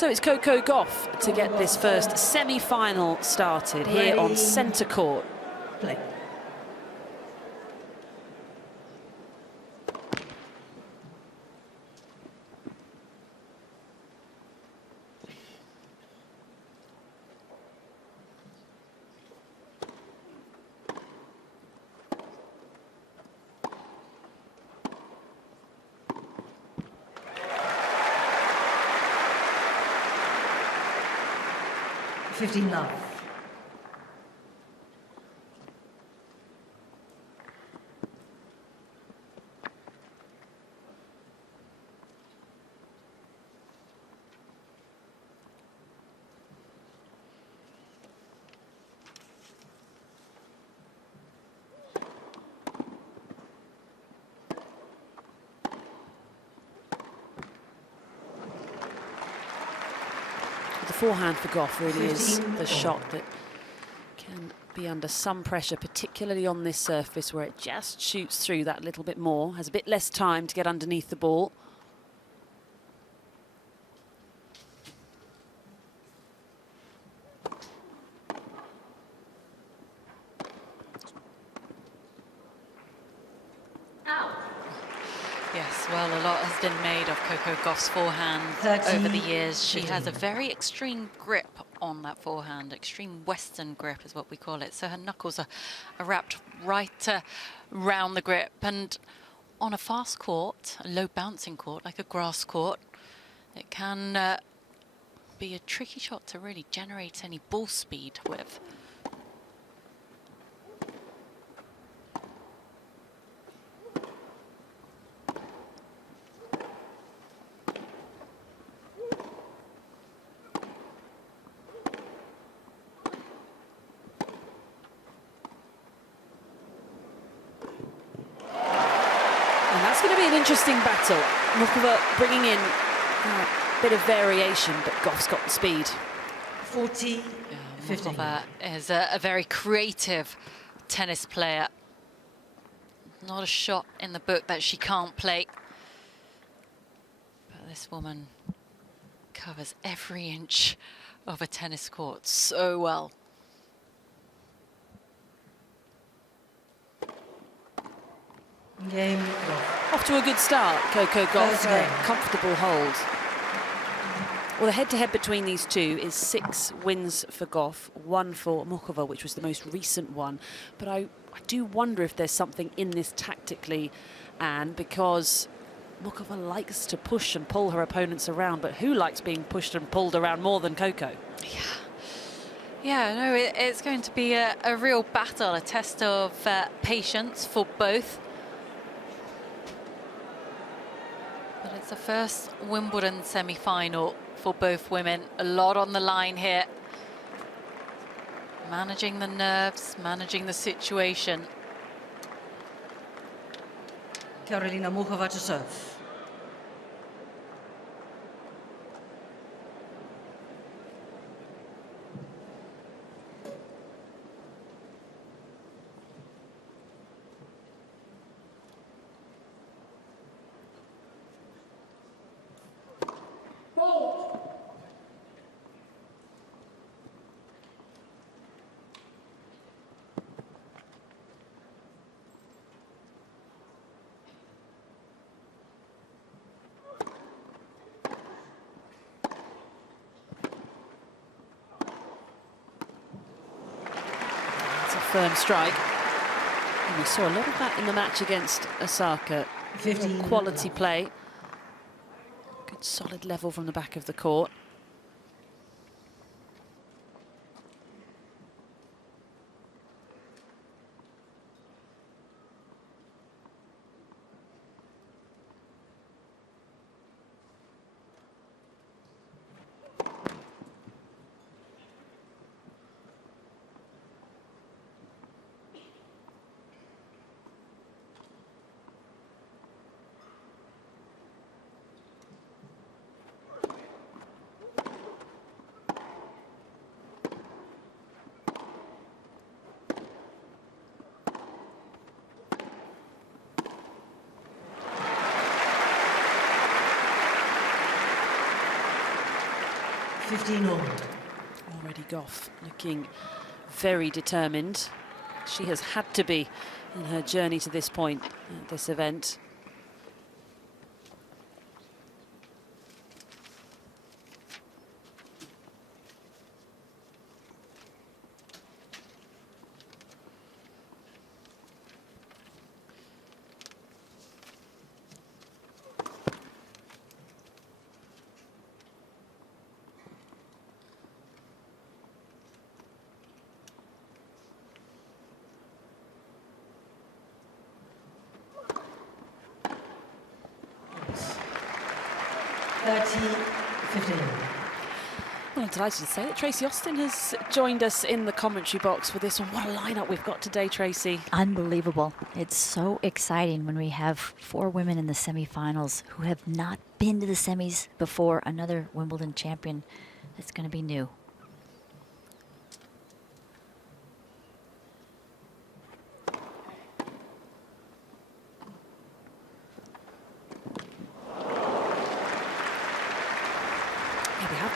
So it's Coco Gauff to get this first semi-final started here on centre court. Play. Love. The forehand for Gauff really is the shot that can be under some pressure, particularly on this surface where it just shoots through that little bit more, has a bit less time to get underneath the ball. Yes, well, a lot has been made of Coco Gauff's forehand over the years. She has a very extreme grip on that forehand, extreme Western grip is what we call it. So her knuckles are wrapped right round the grip. And on a fast court, a low bouncing court, like a grass court, it can be a tricky shot to really generate any ball speed with. It's going to be an interesting battle. Muchova bringing in a bit of variation, but Gauff's got the speed. 40, 50. Muchova is a very creative tennis player. Not a shot in the book that she can't play. But this woman covers every inch of a tennis court so well. Game. Off to a good start, Coco Gauff, a comfortable hold. Well, the head-to-head between these two is 6 wins for Gauff, 1 for Muchova, which was the most recent one. But I do wonder if there's something in this tactically, and because Muchova likes to push and pull her opponents around, but who likes being pushed and pulled around more than Coco? Yeah, no, it's going to be a real battle, a test of patience for both. But it's the first Wimbledon semi-final for both women. A lot on the line here. Managing the nerves, managing the situation. Karolina Muchova to serve. Firm strike. And we saw a lot of that in the match against Osaka. 15 quality play. Good solid level from the back of the court. 15 all. Already Gauff looking very determined. She has had to be in her journey to this point at this event. Well, I'm delighted to say that Tracy Austin has joined us in the commentary box for this one. What a lineup we've got today, Tracy. Unbelievable. It's so exciting when we have 4 women in the semifinals who have not been to the semis before. Another Wimbledon champion. It's going to be new.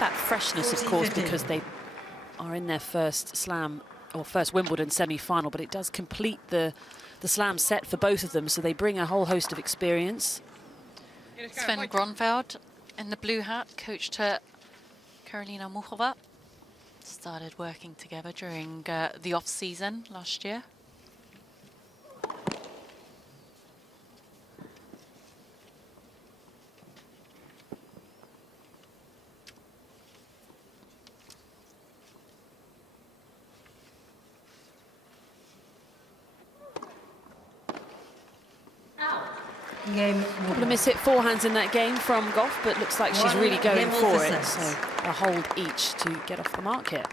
That freshness, of course, because they are in their first slam or first Wimbledon semi-final, but it does complete the slam set for both of them, so they bring a whole host of experience. Sven Gronfeld in the blue hat coached her Karolina Muchova. Started working together during the off-season last year. Game. Couple of miss-hit forehands in that game from Gauff, but looks like she's really going for it. So a hold each to get off the mark here.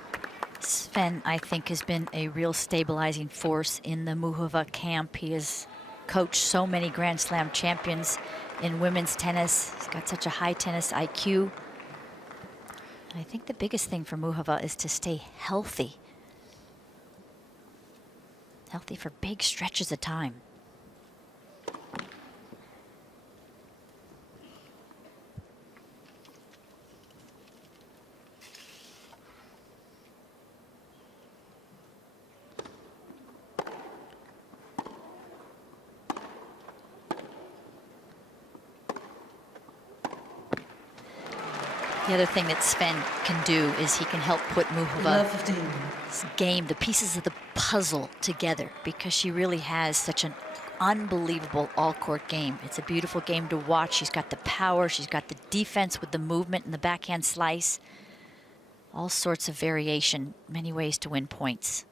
Sven, I think, has been a real stabilizing force in the Muchova camp. He has coached so many Grand Slam champions in women's tennis. He's got such a high tennis IQ. And I think the biggest thing for Muchova is to stay healthy. Healthy for big stretches of time. The other thing that Sven can do is he can help put Muchova's game, the pieces of the puzzle together, because she really has such an unbelievable all-court game. It's a beautiful game to watch. She's got the power, she's got the defense with the movement and the backhand slice. All sorts of variation, many ways to win points.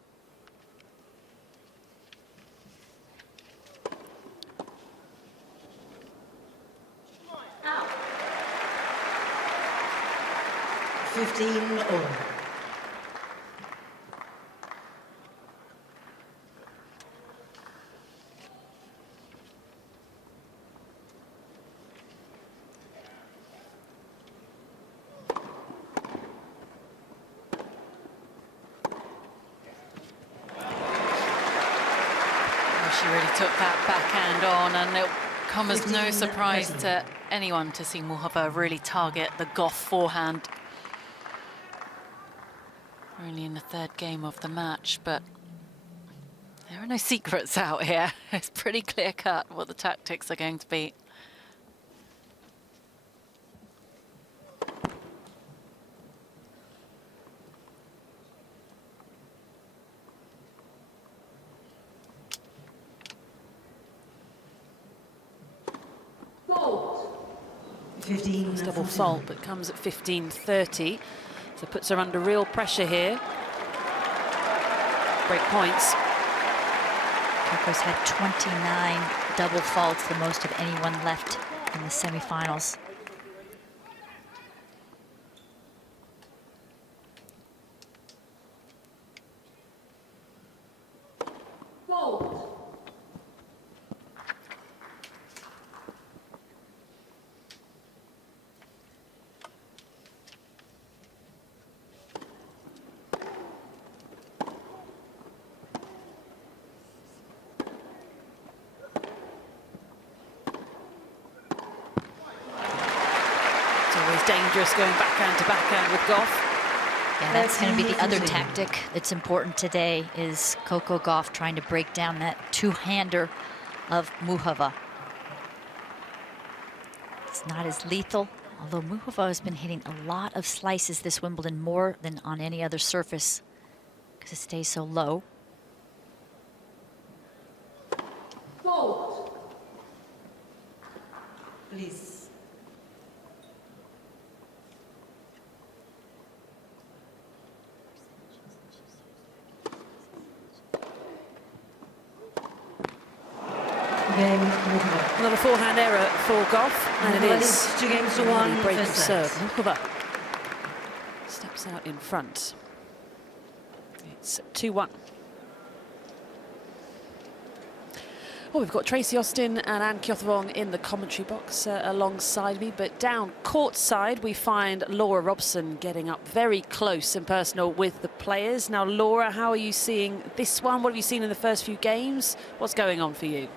She really took that backhand on, and it'll come as no surprise to anyone to see Muchova really target the Gauff forehand. Only in the 3rd game of the match, but there are no secrets out here. It's pretty clear-cut what the tactics are going to be. It's double fault, but comes at 15-30. So puts her under real pressure here. Break points. Coco's had 29 double faults, the most of anyone left in the semifinals. dangerous going backhand to backhand with Gauff. Yeah, that's going to be the other tactic that's important today, is Coco Gauff trying to break down that two-hander of Muchova. It's not as lethal, although Muchova has been hitting a lot of slices this Wimbledon, more than on any other surface, because it stays so low. Hold. Please. Game over. Another forehand error for Gauff, and it is 2 games to the 1. break of first serve. set. Muchova steps out in front. It's 2-1. Well, we've got Tracy Austin and Anne Kyothvong in the commentary box alongside me, but down courtside we find Laura Robson getting up very close and personal with the players. Now, Laura, how are you seeing this one? What have you seen in the first few games? What's going on for you?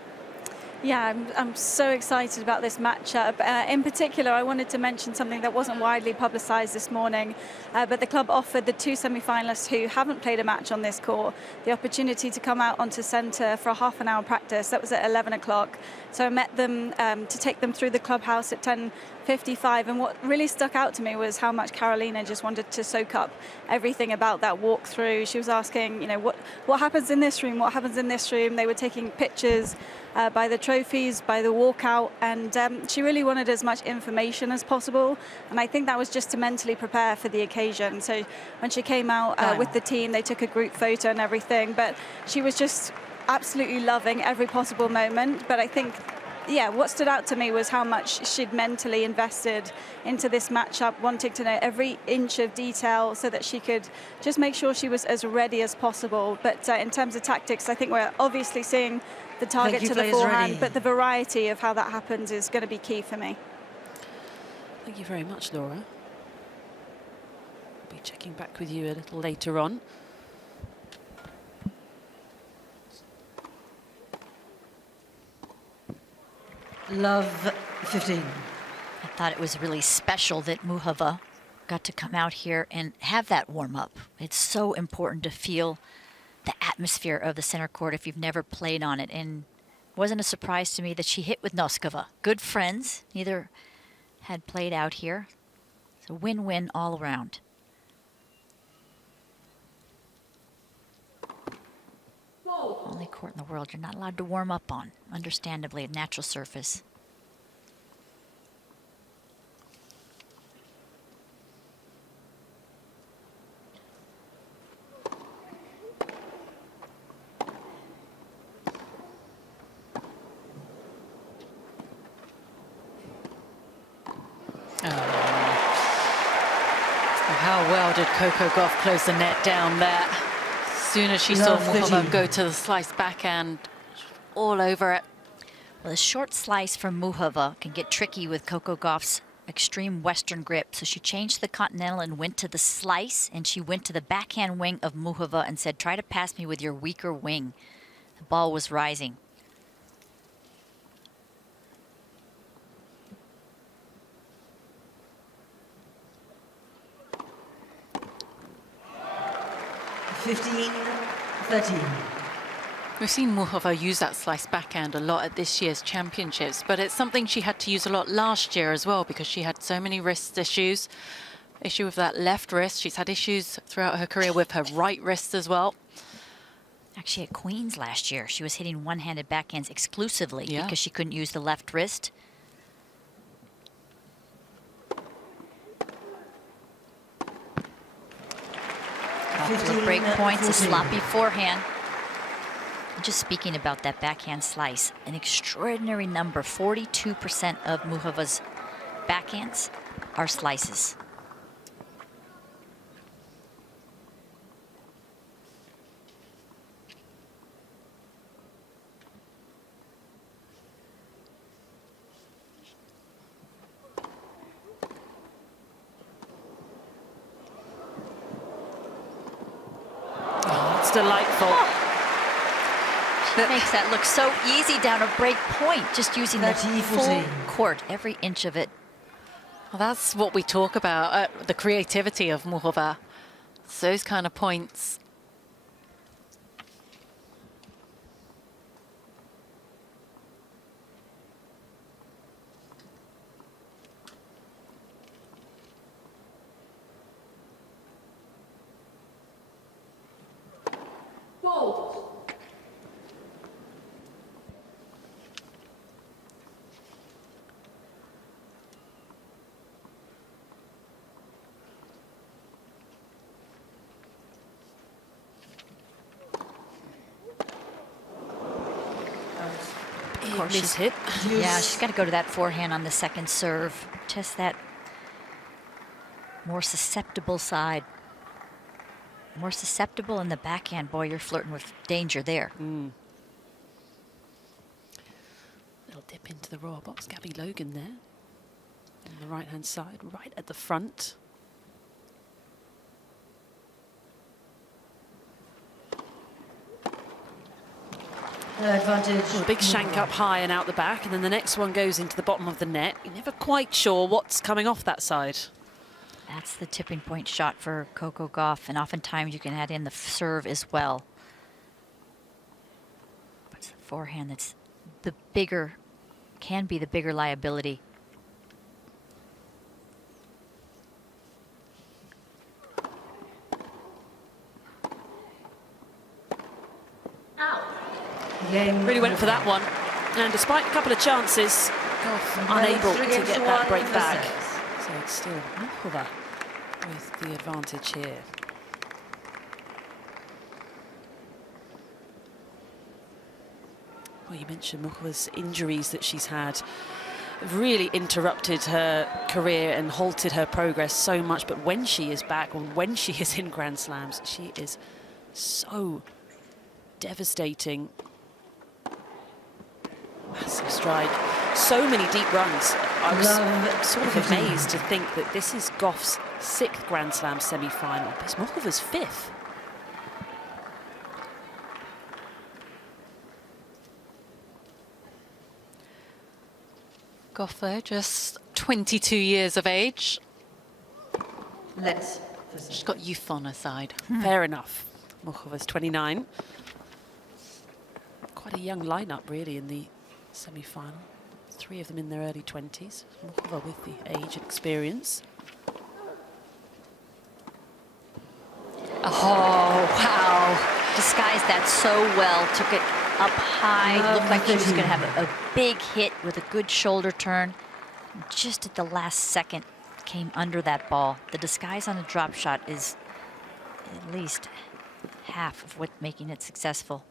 Yeah, I'm so excited about this matchup. In particular, I wanted to mention something that wasn't widely publicised this morning, but the club offered the 2 semi-finalists who haven't played a match on this court the opportunity to come out onto centre for a half-an-hour practice. That was at 11 o'clock. So I met them to take them through the clubhouse at 10:55, and what really stuck out to me was how much Karolina just wanted to soak up everything about that walkthrough. She was asking, you know, what happens in this room, what happens in this room. They were taking pictures by the trophies, by the walkout, and she really wanted as much information as possible, and I think that was just to mentally prepare for the occasion. So when she came out with the team, they took a group photo and everything, but she was just absolutely loving every possible moment. But I think, yeah, what stood out to me was how much she'd mentally invested into this matchup, wanting to know every inch of detail so that she could just make sure she was as ready as possible. But in terms of tactics, I think we're obviously seeing the target to the forehand, but the variety of how that happens is going to be key for me. Thank you very much, Laura. I'll be checking back with you a little later on. Love 15. I thought it was really special that Muchova got to come out here and have that warm-up. It's so important to feel the atmosphere of the center court if you've never played on it. And it wasn't a surprise to me that she hit with Noskova. Good friends, neither had played out here. It's a win-win all around. Only court in the world you're not allowed to warm up on, understandably, a natural surface. How well did Coco Gauff close the net down there? As soon as she saw Muchova go to the slice backhand, all over it. Well, a short slice from Muchova can get tricky with Coco Gauff's extreme Western grip. So she changed the continental and went to the slice, and she went to the backhand wing of Muchova and said, try to pass me with your weaker wing. The ball was rising. We've seen Muchova use that slice backhand a lot at this year's championships, but it's something she had to use a lot last year as well because she had so many wrist issues. Issue with that left wrist. She's had issues throughout her career with her right wrist as well. Actually, at Queen's last year, she was hitting one-handed backhands exclusively because she couldn't use the left wrist. Break points, a sloppy forehand. Just speaking about that backhand slice, an extraordinary number, 42% of Muchova's backhands are slices. Delightful. She makes that look so easy down a break point, just using the full court, every inch of it. Well, that's what we talk about, the creativity of Muchova. It's those kind of points. Of course, Miss hit. Yeah, she's got to go to that forehand on the second serve. Test that more susceptible side. More susceptible in the backhand. Boy, you're flirting with danger there. Little dip into the royal box. Gabby Logan there on the right-hand side, right at the front. Advantage. A big shank up high and out the back, and then the next one goes into the bottom of the net. You're never quite sure what's coming off that side. That's the tipping point shot for Coco Gauff, and oftentimes you can add in the serve as well. But it's the forehand that's the bigger, can be the bigger liability. Game Really went for that one. And despite a couple of chances, Gauff unable to get that break back. So it's still Muchova with the advantage here. Well, you mentioned Muchova's injuries that she's had have really interrupted her career and halted her progress so much. But when she is back, or when she is in Grand Slams, she is so devastating. Massive strike. So many deep runs. I was sort of amazed to think that this is Gauff's 6th Grand Slam semi-final. It's Muchova's 5th. Gauff there, just 22 years of age. Let's. She's got youth on her side. Fair enough. Muchova's 29. Quite a young lineup, really, in the semi-final. 3 of them in their early 20s. Muchova with the age and experience. Oh, wow. Disguised that so well. Took it up high. Looked like she was going to have a big hit with a good shoulder turn. Just at the last second, came under that ball. The disguise on a drop shot is at least half of what making it successful.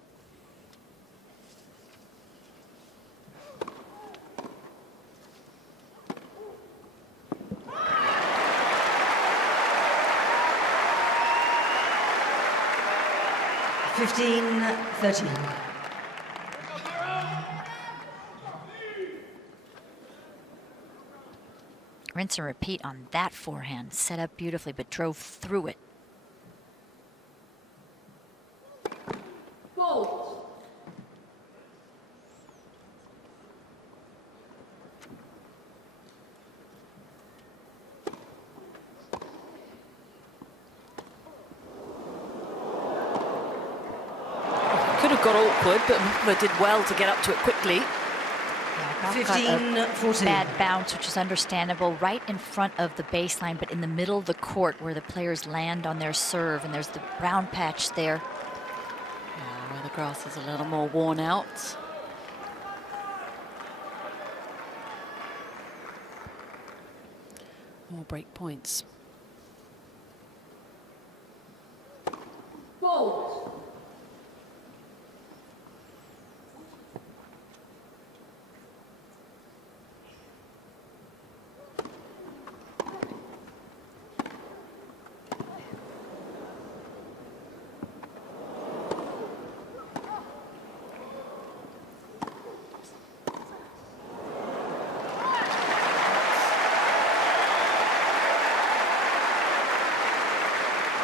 Fifteen, 13. Rinse and repeat on that forehand. Set up beautifully, but drove through it. Could have got awkward, but Muchova did well to get up to it quickly. Yeah, 15, 14. Bad bounce, which is understandable, right in front of the baseline, but in the middle of the court where the players land on their serve, and there's the brown patch there. Yeah, where the grass is a little more worn out. More break points.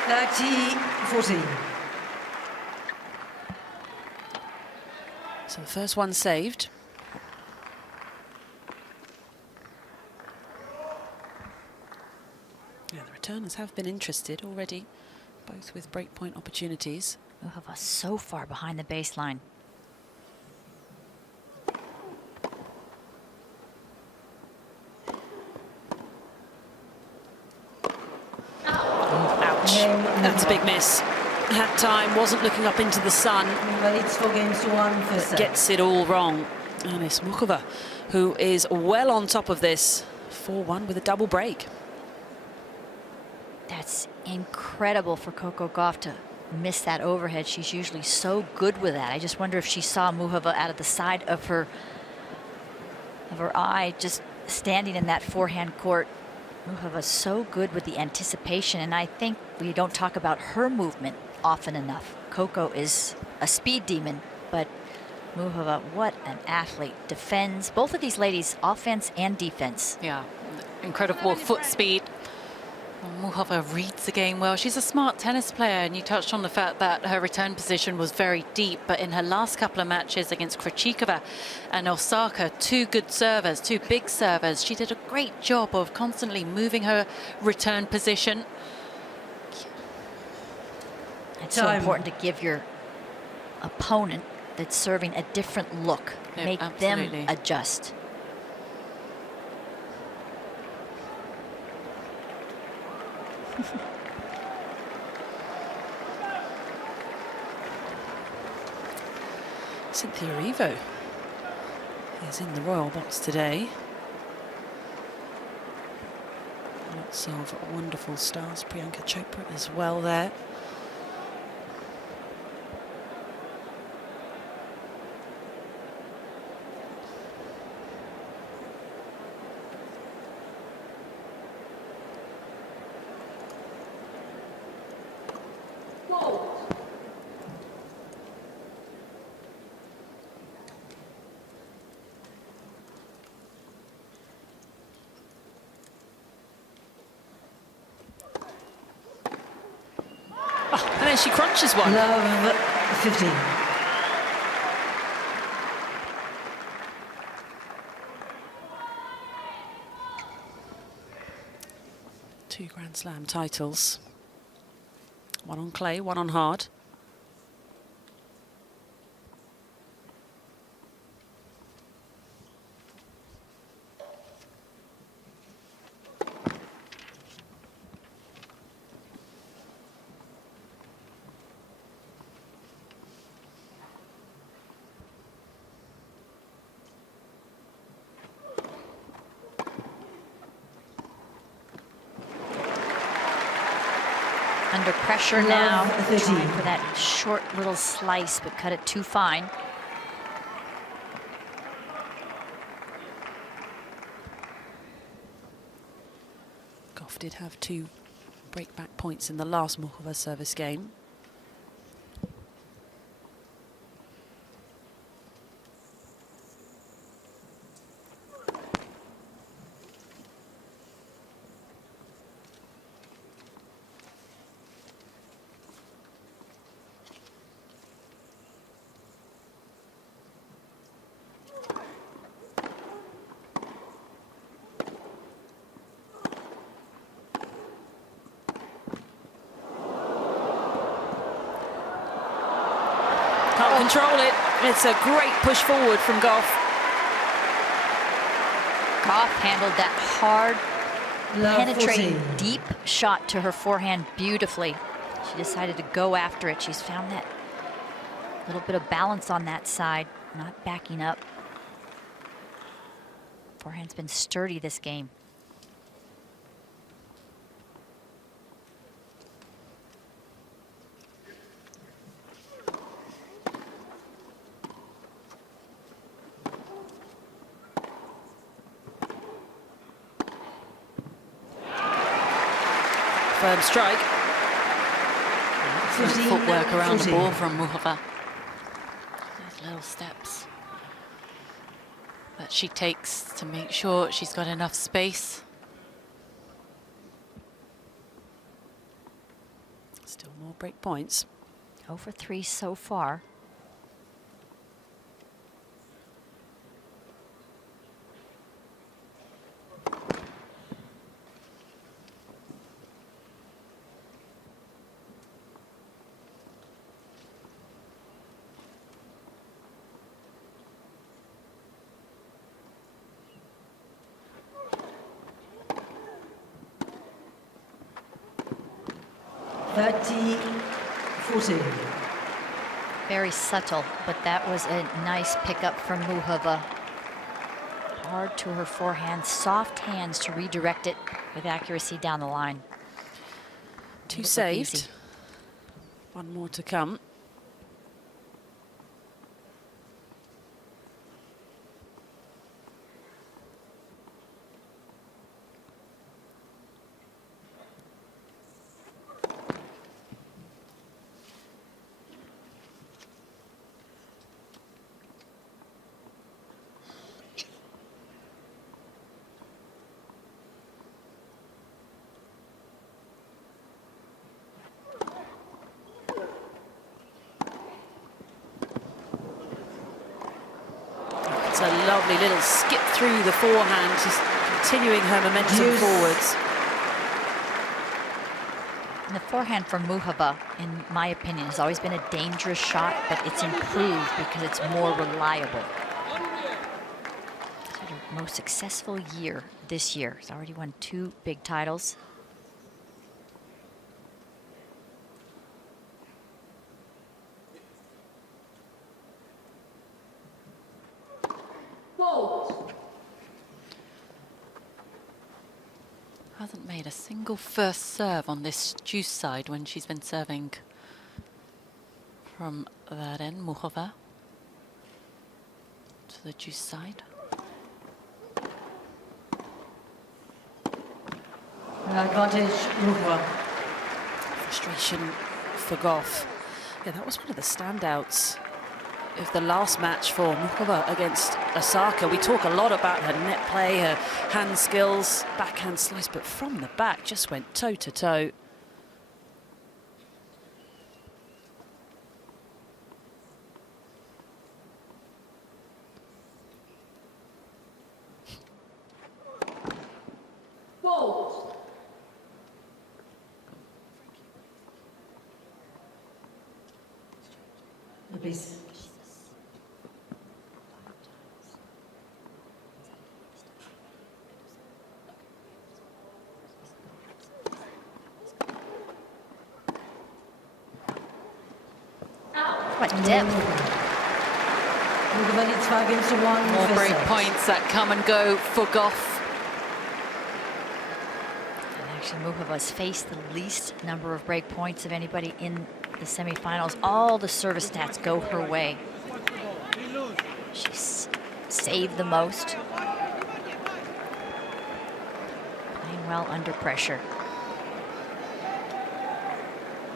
Thirty, 14. So the first one saved. returners have been interested already, both with breakpoint opportunities. Muchova so far behind the baseline. Ouch. That's a big miss. Had time, wasn't looking up into the sun. Leads 4 games to 1 for set. Gets it all wrong. And it's Muchova, who is well on top of this. 4-1 with a double break. That's incredible for Coco Gauff to miss that overhead. She's usually so good with that. I just wonder if she saw Muchova out of the side of her eye, just standing in that forehand court. Muchova's so good with the anticipation, and I think we don't talk about her movement often enough. Coco is a speed demon, but Muchova, what an athlete. Defends, both of these ladies, offense and defense. Yeah, incredible foot speed. Muchova reads the game well. She's a smart tennis player, and you touched on the fact that her return position was very deep, but in her last couple of matches against Krejcikova and Osaka, 2 good servers, 2 big servers, she did a great job of constantly moving her return position. It's so important to give your opponent that's serving a different look. Yep, make absolutely. them adjust. Cynthia Erivo is in the royal box today. Lots of wonderful stars. Priyanka Chopra as well there. And then she crunches one. Love 15. Two Grand Slam titles. One on clay, one on hard. Under pressure now, Love 13. trying for that short little slice, but cut it too fine. Gauff did have 2 breakback points in the last Muchova service game. Can't control it. It's a great push forward from Gauff. Gauff handled that hard, Love penetrating, 14. deep shot to her forehand beautifully. She decided to go after it. She's found that little bit of balance on that side, not backing up. Forehand's been sturdy this game. Firm strike. Good 15, footwork around the 14. ball from Muchova. Those little steps that she takes to make sure she's got enough space. Still more break points. 0 for 3 so far. 30-40. Very subtle, but that was a nice pickup from Muchova. Hard to her forehand, soft hands to redirect it with accuracy down the line. Two Look saved. easy. One more to come. It's a lovely little skip through the forehand, just continuing her momentum forwards. And the forehand from Muchova, in my opinion, has always been a dangerous shot, but it's improved because it's more reliable. She's had her most successful year this year. She's already won 2 big titles. Hasn't made a single first serve on this juice side when she's been serving from that end, Muchova, to the juice side. Advantage, Muchova. Frustration for Gauff. Yeah, that was one of the standouts of the last match for Muchova against Osaka. We talk a lot about her net play, her hand skills, backhand slice, but from the back just went toe to toe. Please. What depth. Muchova needs 5 games to 1. More for break set. points that come and go for Gauff. And actually, Muchova's faced the least number of break points of anybody in the semifinals. All the service stats go her way. She's saved the most. Playing well under pressure.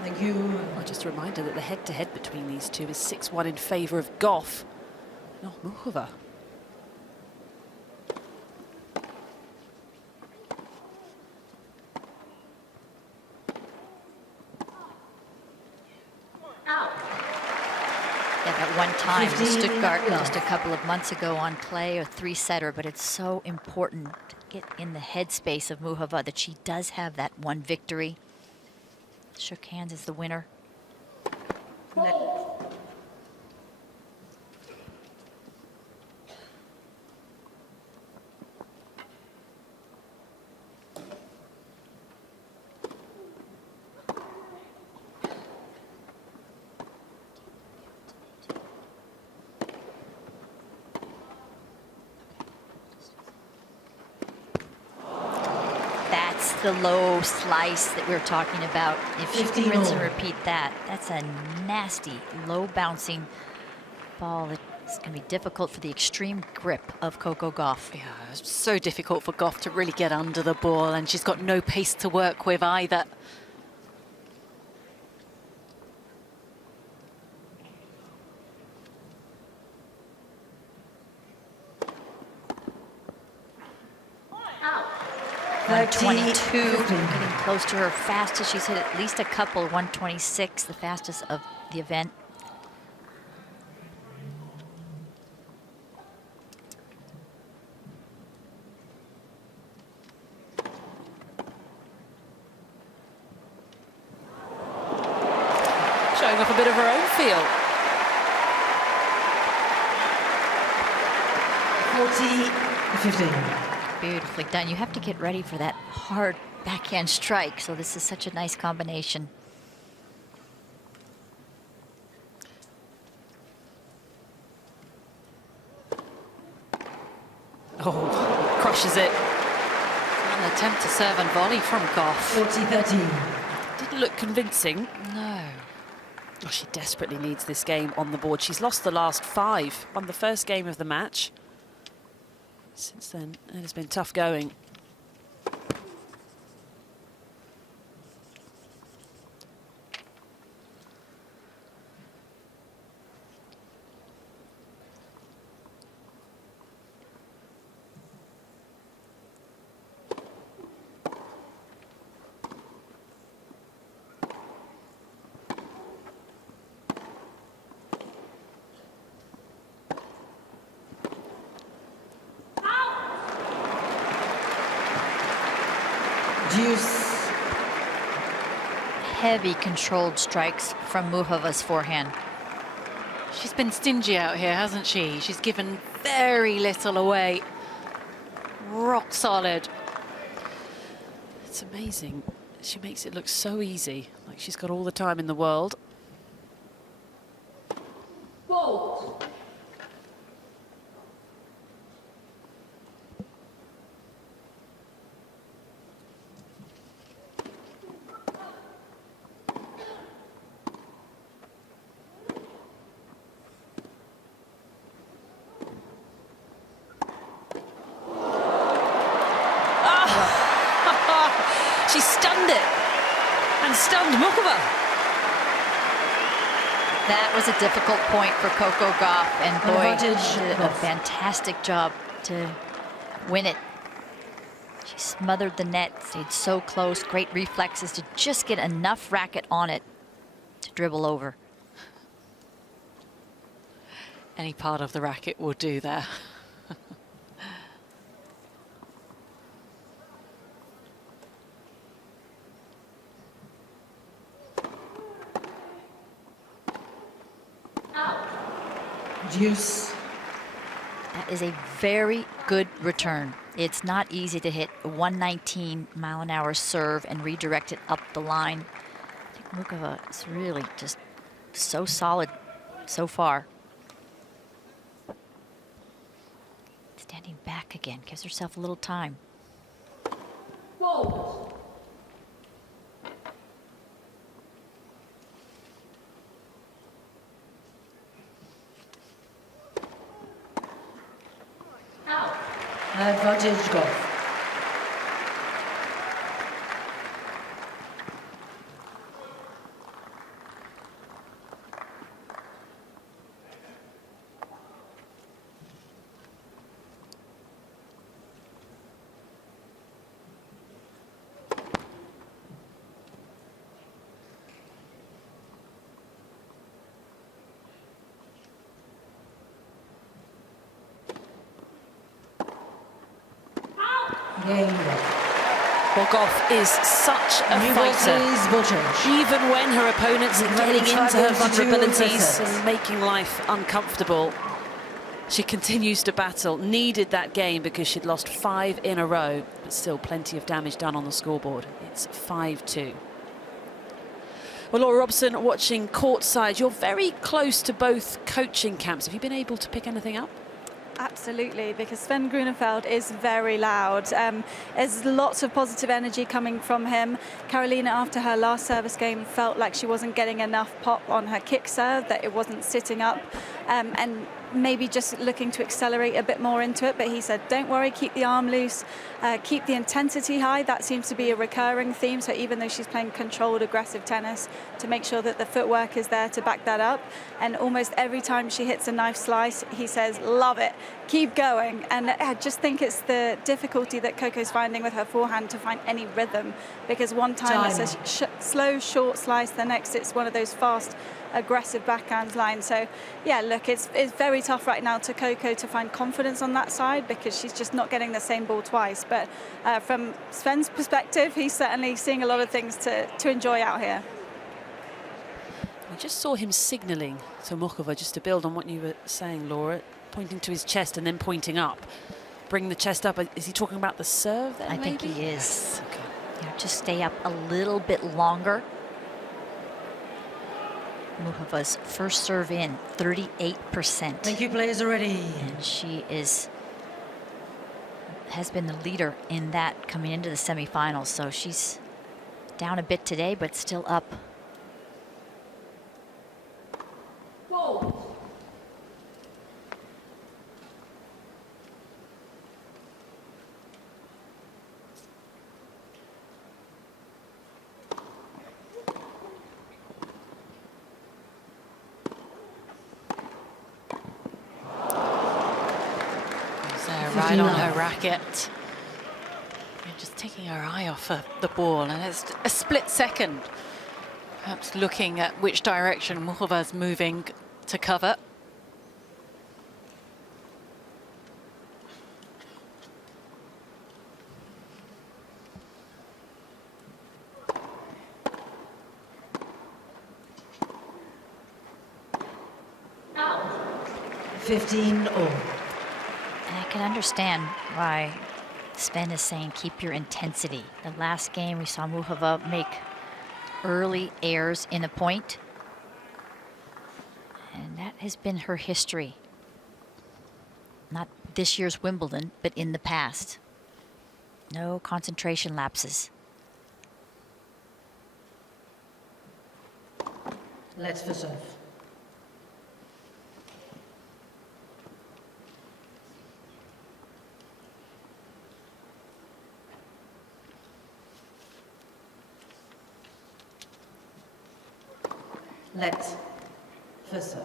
Thank you. Well, just a reminder that the head-to-head between these two is 6-1 in favour of Gauff, not Muchova. Yeah, that one time in 15 Stuttgart love. just a couple of months ago on clay, a 3-setter, but it's so important to get in the headspace of Muchova that she does have that one victory. Shook hands as the winner. That's the low slice that we were talking about. If she can rinse and repeat that, that's a nasty, low bouncing ball. It's going to be difficult for the extreme grip of Coco Gauff. Yeah, it's so difficult for Gauff to really get under the ball, and she's got no pace to work with either. Wow. 122, getting close to her fastest. She's hit at least a couple, 126, the fastest of the event. Showing off a bit of her own feel. 40-15. Beautifully done. You have to get ready for that hard backhand strike, so this is such a nice combination. finishes it. An attempt to serve and volley from Gauff. 40-13. Didn't look convincing. No. Oh, she desperately needs this game on the board. She's lost the last 5, won the first game of the match. Since then, it has been tough going. Deuce. Heavy controlled strikes from Muchova's forehand. She's been stingy out here, hasn't she? She's given very little away. Rock solid. It's amazing. She makes it look so easy, like she's got all the time in the world. She stunned it and stunned Muchova. That was a difficult point for Coco Gauff, and boy, Advantage, she did a Gauff. fantastic job to win it. She smothered the net, stayed so close, great reflexes to just get enough racket on it to dribble over. Any part of the racket will do there. Deuce. That is a very good return. It's not easy to hit a 119-mile-an-hour serve and redirect it up the line. I think Muchova is really just so solid so far. Standing back again, gives herself a little time. Advantage Gauff. Game. Well, Gauff is such a New ball, fighter. please, ball change. Even when her opponents are getting into her 5-2 vulnerabilities first and set. making life uncomfortable, she continues to battle. Needed that game because she'd lost 5 in a row, but still plenty of damage done on the scoreboard. It's 5-2. Well, Laura Robson, watching courtside, you're very close to both coaching camps. Have you been able to pick anything up? Absolutely, because Sven Grunefeld is very loud. There's lots of positive energy coming from him. Karolina, after her last service game, felt like she wasn't getting enough pop on her kick serve, that it wasn't sitting up, and maybe just looking to accelerate a bit more into it. But he said, don't worry, keep the arm loose, keep the intensity high. That seems to be a recurring theme. So even though she's playing controlled, aggressive tennis, to make sure that the footwork is there to back that up. And almost every time she hits a knife slice, he says, love it, keep going. And I just think it's the difficulty that Coco's finding with her forehand to find any rhythm, because one time it's a slow, short slice, the next it's one of those fast, aggressive backhand lines. So yeah, look, it's very tough right now to Coco to find confidence on that side, because she's just not getting the same ball twice. But from Sven's perspective, he's certainly seeing a lot of things to enjoy out here. We just saw him signalling to Muchova, just to build on what you were saying, Laura, pointing to his chest and then pointing up. Bring the chest up. Is he talking about the serve then, I think maybe? he is. Okay. Yeah, just stay up a little bit longer. Muchova's first serve in, 38%. Thank you, players already. And she is has been the leader in that coming into the semifinals. So she's down a bit today, but still up. Whoa. Right on her racket. And just taking her eye off the ball, and it's a split second. Perhaps looking at which direction Muchova's moving to cover. Ow. 15 all. And I can understand why Sven is saying keep your intensity. The last game we saw Muchova make early errors in a point. And that has been her history. Not this year's Wimbledon, but in the past. No concentration lapses. Let's for serve. Let's for serve.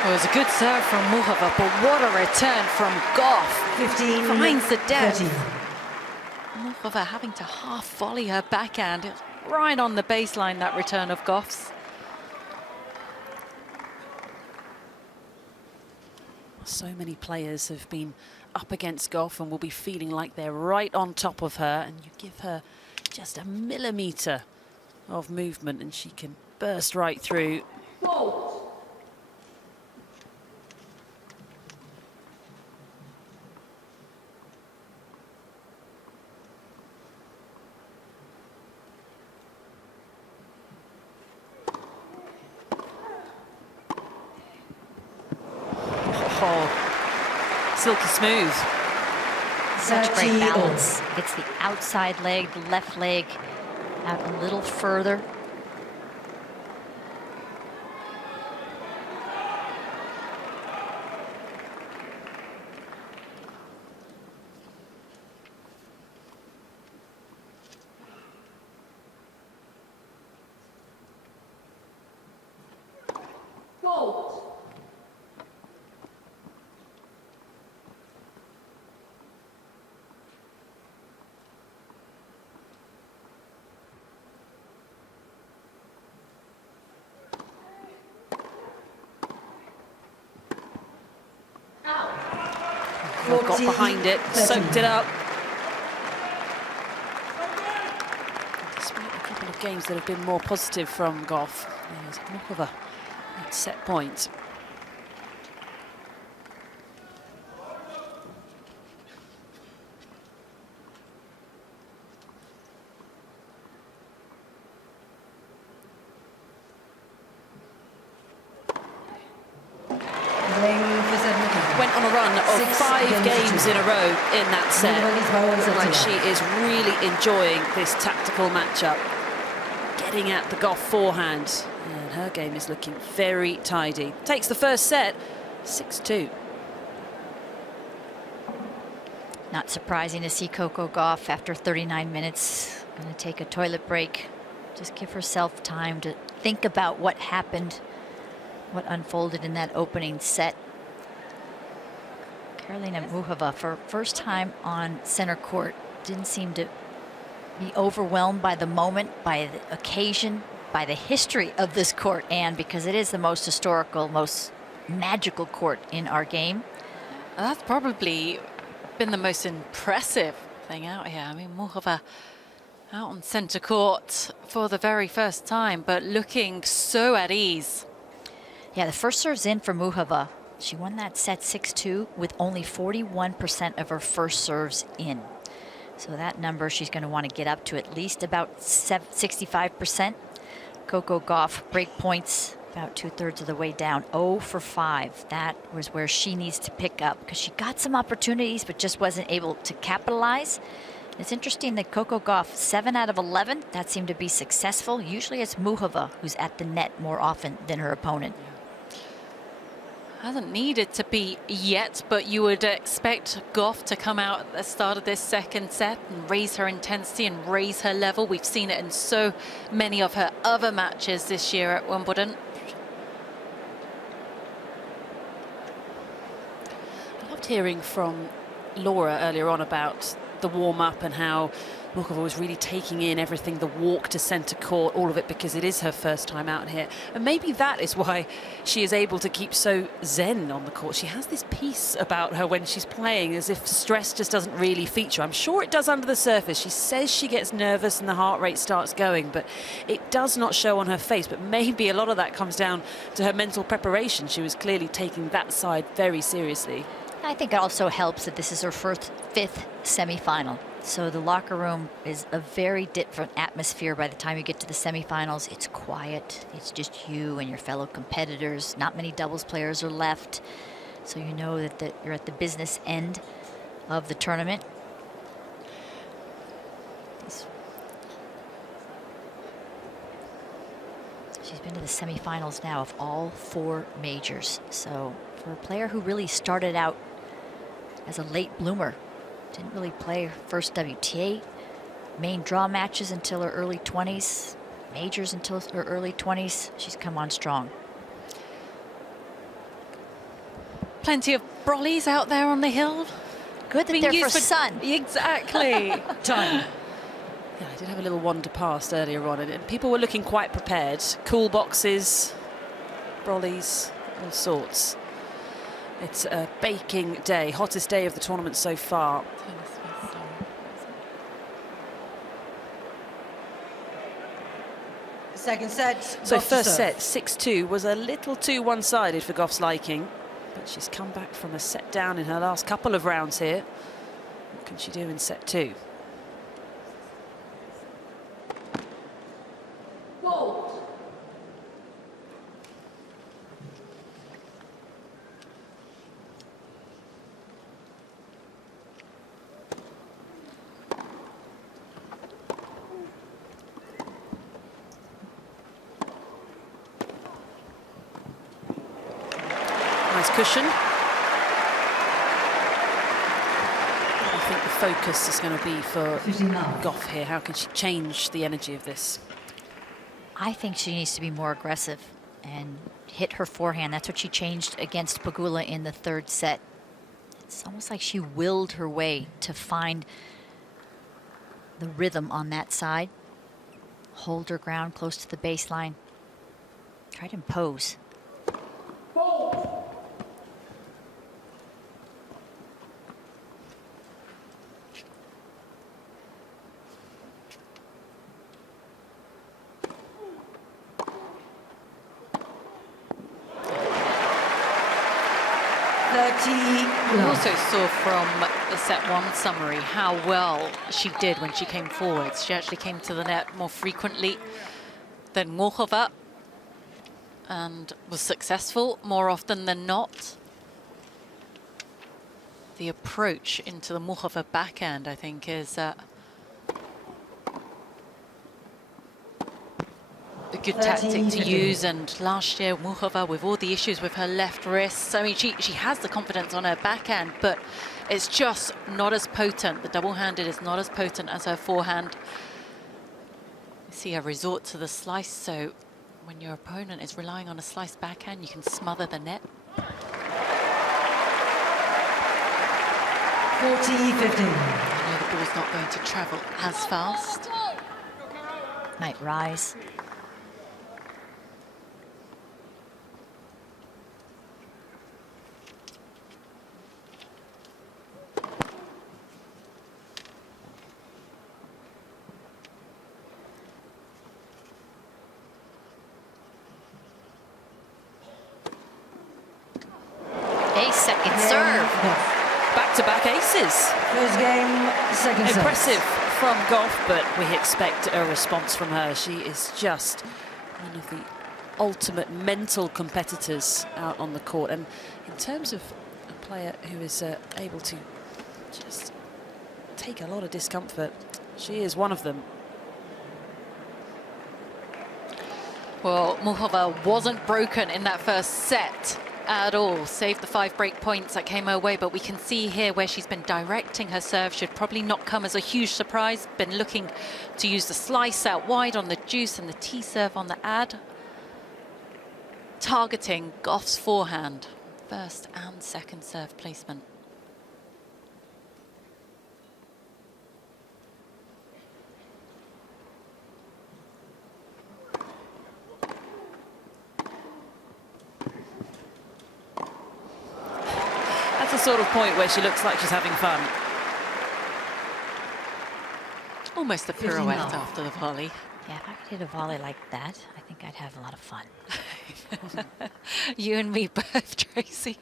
It was a good serve from Muchova, but what a return from Gauff. 15. Finds the depth. 13. Muchova having to half volley her backhand. It was right on the baseline, that return of Gauff's. So many players have been up against Gauff and will be feeling like they're right on top of her, and you give her just a millimetre of movement and she can burst right through. Whoa. Oh, silky smooth. Such great 30 balance. It's the outside leg, the left leg out a little further. Whoa. Got behind it, soaked it up. Despite a couple of games that have been more positive from Gauff, there's Muchova at set point. Went on a run of 5 games in a row in that set. Like she is really enjoying this tactical matchup. Getting at the Gauff forehand. And her game is looking very tidy. Takes the first set, 6-2. Not surprising to see Coco Gauff after 39 minutes. Going to take a toilet break. Just give herself time to think about what happened, what unfolded in that opening set. Karolina Muchova, for first time on center court, didn't seem to be overwhelmed by the moment, by the occasion, by the history of this court, and because it is the most historical, most magical court in our game. That's probably been the most impressive thing out here. I mean, Muchova out on centre court for the very first time, but looking so at ease. Yeah, the first serve's in for Muchova. She won that set 6-2 with only 41% of her first serves in. So that number she's going to want to get up to at least about 65%. Coco Gauff, break points about 2/3 of the way down, 0 for 5. That was where she needs to pick up because she got some opportunities but just wasn't able to capitalize. It's interesting that Coco Gauff, 7 out of 11, that seemed to be successful. Usually it's Muchova who's at the net more often than her opponent. Hasn't needed to be yet, but you would expect Gauff to come out at the start of this second set and raise her intensity and raise her level. We've seen it in so many of her other matches this year at Wimbledon. I loved hearing from Laura earlier on about the warm-up and how Muchova was really taking in everything, the walk to centre court, all of it, because it is her first time out here. And maybe that is why she is able to keep so zen on the court. She has this peace about her when she's playing, as if stress just doesn't really feature. I'm sure it does under the surface. She says she gets nervous and the heart rate starts going, but it does not show on her face. But maybe a lot of that comes down to her mental preparation. She was clearly taking that side very seriously. I think it also helps that this is her fifth semifinal. So the locker room is a very different atmosphere by the time you get to the semifinals. It's quiet. It's just you and your fellow competitors. Not many doubles players are left. So you know that you're at the business end of the tournament. She's been to the semifinals now of all 4 majors. So for a player who really started out as a late bloomer, didn't really play her first WTA, main draw matches until her early 20s, majors until her early 20s. She's come on strong. Plenty of brollies out there on the hill. Good that they're for sun. Exactly. Time. Yeah, I did have a little wander past earlier on, and people were looking quite prepared. Cool boxes, brollies, all sorts. It's a baking day, hottest day of the tournament so far. Second set. So Gauff to first serve. set, 6-2, was a little too one-sided for Gauff's liking. But she's come back from a set down in her last couple of rounds here. What can she do in set 2? Fault. Nice cushion. What do you think the focus is going to be for 59. Gauff here? How can she change the energy of this? I think she needs to be more aggressive and hit her forehand. That's what she changed against Pegula in the 3rd set. It's almost like she willed her way to find the rhythm on that side. Hold her ground close to the baseline. Try to impose. We also saw from the set 1 summary how well she did when she came forwards. She actually came to the net more frequently than Muchova and was successful more often than not. The approach into the Muchova backhand, I think, is a good tactic to use. And last year, Muchova, with all the issues with her left wrist, I mean, she has the confidence on her backhand, but it's just not as potent. The double-handed is not as potent as her forehand. You see her resort to the slice, so when your opponent is relying on a slice backhand, you can smother the net. 40-15. I know the ball's not going to travel as fast. Might rise. A second serve. Back-to-back aces. First game, second serve. Impressive from Gauff, but we expect a response from her. She is just one of the ultimate mental competitors out on the court. And in terms of a player who is able to just take a lot of discomfort, she is one of them. Well, Muchova wasn't broken in that first set at all. Saved the 5 break points that came her way, but we can see here where she's been directing her serve. Should probably not come as a huge surprise. Been looking to use the slice out wide on the deuce and the T serve on the ad. Targeting Gauff's forehand. First and second serve placement. That's the sort of point where she looks like she's having fun. Almost a pirouette after the volley. Yeah, if I could hit a volley like that, I think I'd have a lot of fun. You and me both, Tracy.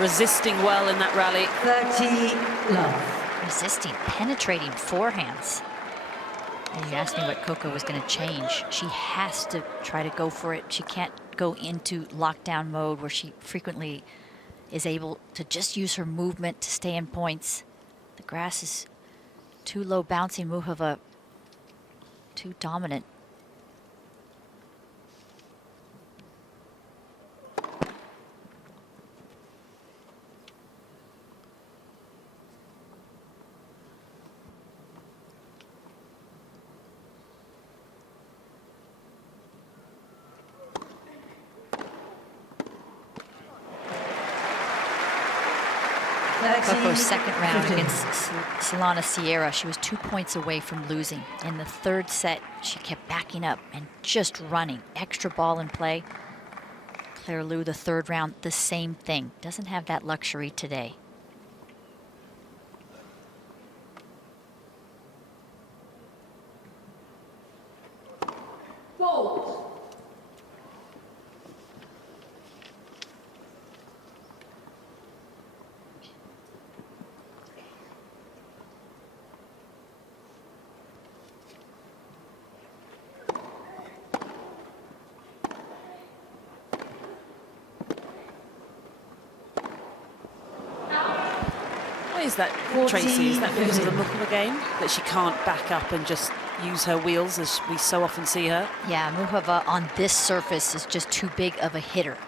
Resisting well in that rally. 30 love. Resisting, penetrating forehands. And you asked me what Coco was going to change. She has to try to go for it. She can't go into lockdown mode where she frequently is able to just use her movement to stay in points. The grass is too low bouncing. Muchova too dominant. Coco's second round against Solana Sierra, she was 2 points away from losing. In the third set, she kept backing up and just running. Extra ball in play. Claire Liu, the third round, the same thing. Doesn't have that luxury today. Is that, Tracy, is that because of the Muchova game? That she can't back up and just use her wheels as we so often see her? Yeah, Muchova on this surface is just too big of a hitter.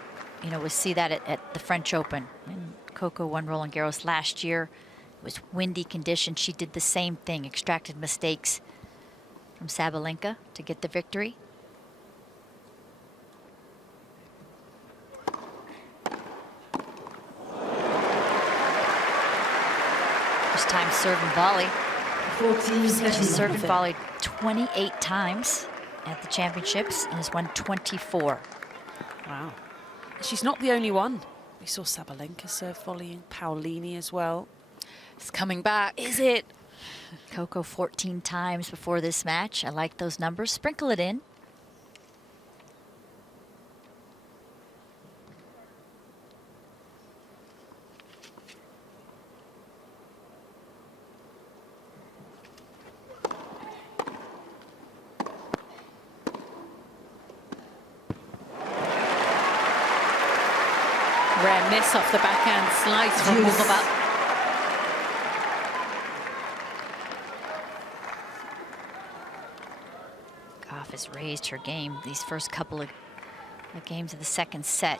You know, we see that at the French Open. And Coco won Roland Garros last year. It was windy conditions. She did the same thing, extracted mistakes from Sabalenka to get the victory. First time serve and volley. 14, She's served and volleyed 28 times at the championships and has won 24. Wow. She's not the only one. We saw Sabalenka serve volleying, Paolini as well. It's coming back. Is it? Coco 14 times before this match. I like those numbers. Sprinkle it in. Rare miss off the backhand slice from Muchova. Gauff has raised her game these first couple of games of the second set.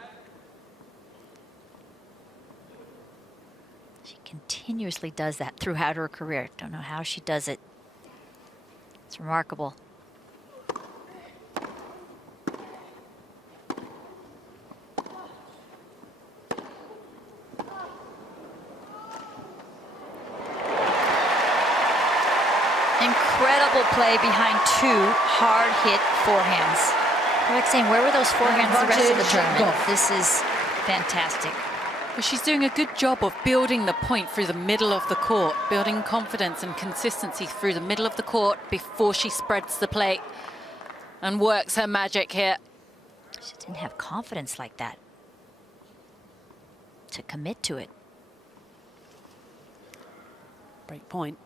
She continuously does that throughout her career. Don't know how she does it. It's remarkable. Incredible play behind two hard-hit forehands. I'm like saying, where were those forehands the rest of the tournament? This is fantastic. Well, she's doing a good job of building the point through the middle of the court, building confidence and consistency through the middle of the court before she spreads the plate and works her magic here. She didn't have confidence like that to commit to it. Break point.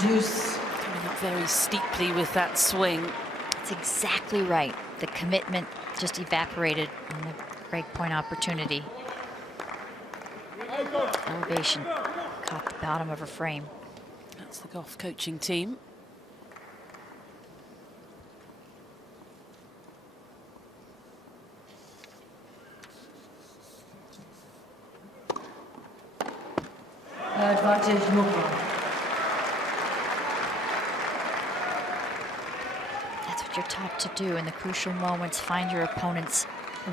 Deuce. Coming up very steeply with that swing. That's exactly right. The commitment just evaporated in the break point opportunity. Elevation caught the bottom of her frame. That's the Gauff coaching team. Advantage Muchova. That's what you're taught to do in the crucial moments. Find your opponent's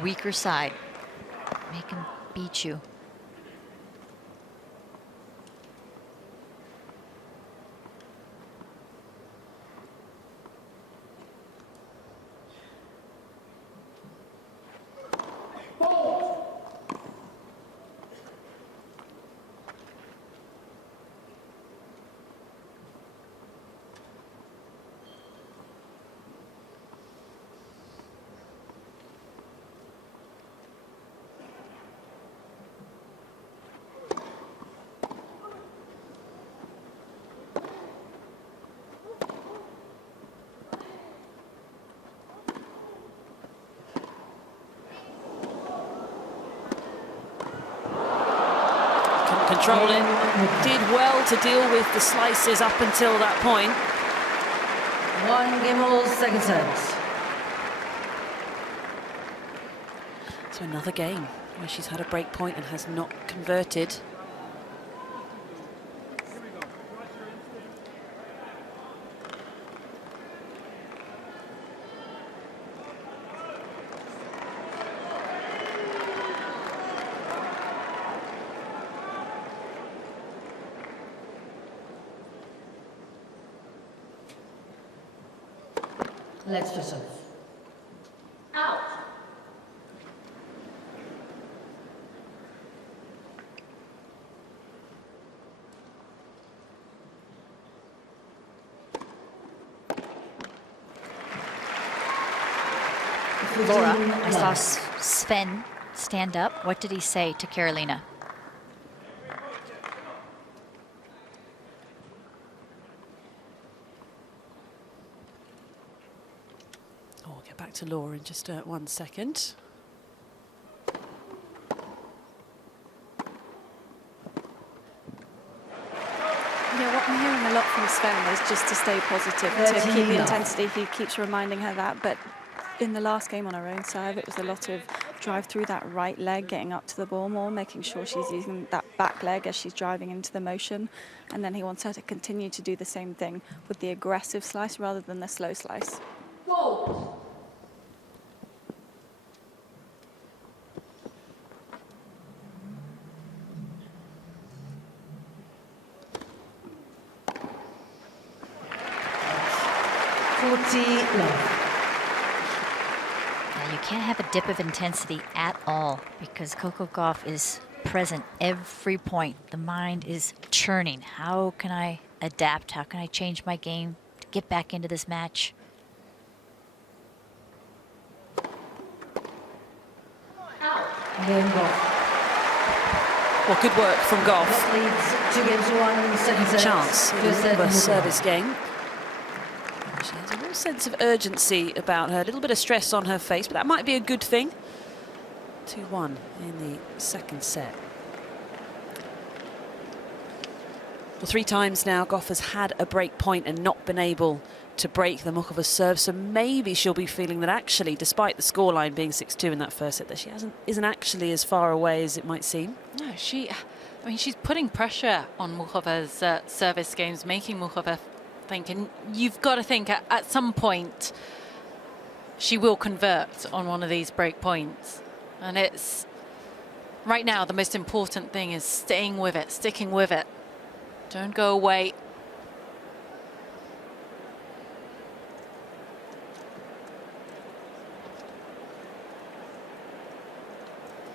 weaker side. Make him beat you. Control it. Did well to deal with the slices up until that point. 1-all, second service. So another game where she's had a break point and has not converted. Let's for serve. Out. Laura, I saw Sven stand up. What did he say to Karolina? We'll get back to Laura in just 1 second. Yeah, what I'm hearing a lot from Sven is just to stay positive, to keep the intensity. He keeps reminding her that, but in the last game on her own serve, it was a lot of drive through that right leg, getting up to the ball more, making sure she's using that back leg as she's driving into the motion. And then he wants her to continue to do the same thing with the aggressive slice rather than the slow slice. Whoa. Now, you can't have a dip of intensity at all because Coco Gauff is present every point. The mind is churning. How can I adapt? How can I change my game to get back into this match? Game Gauff. Well, good work from Gauff. Leads 2 games to 1, second service. Chance in First set, the Muchova. service game. She has a real sense of urgency about her, a little bit of stress on her face, but that might be a good thing. 2-1 in the second set. Well, 3 times now Gauff has had a break point and not been able to break the Muchova serve, so maybe she'll be feeling that actually, despite the scoreline being 6-2 in that first set, that she isn't actually as far away as it might seem. No, I mean, she's putting pressure on Muchova's service games, making Muchova think, and you've got to think at some point she will convert on one of these break points. And it's, right now, the most important thing is staying with it, sticking with it. Don't go away.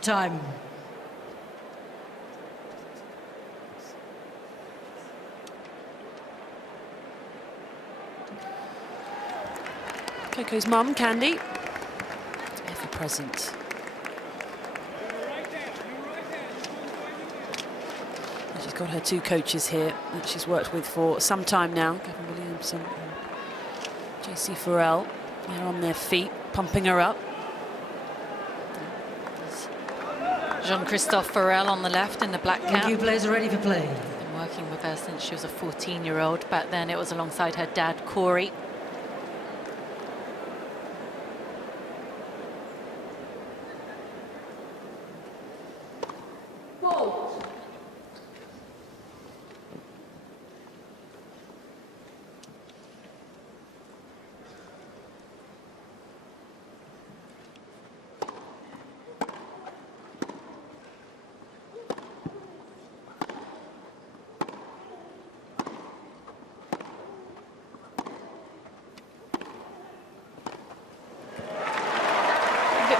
Time. Coco's mum, Candy, ever present. And she's got her two coaches here that she's worked with for some time now, Gavin Williamson and JC Farrell. They're on their feet, pumping her up. Jean-Christophe Farrell on the left in the black cap. Thank you, players are ready for play. Been working with her since she was a 14-year-old. Back then it was alongside her dad, Corey.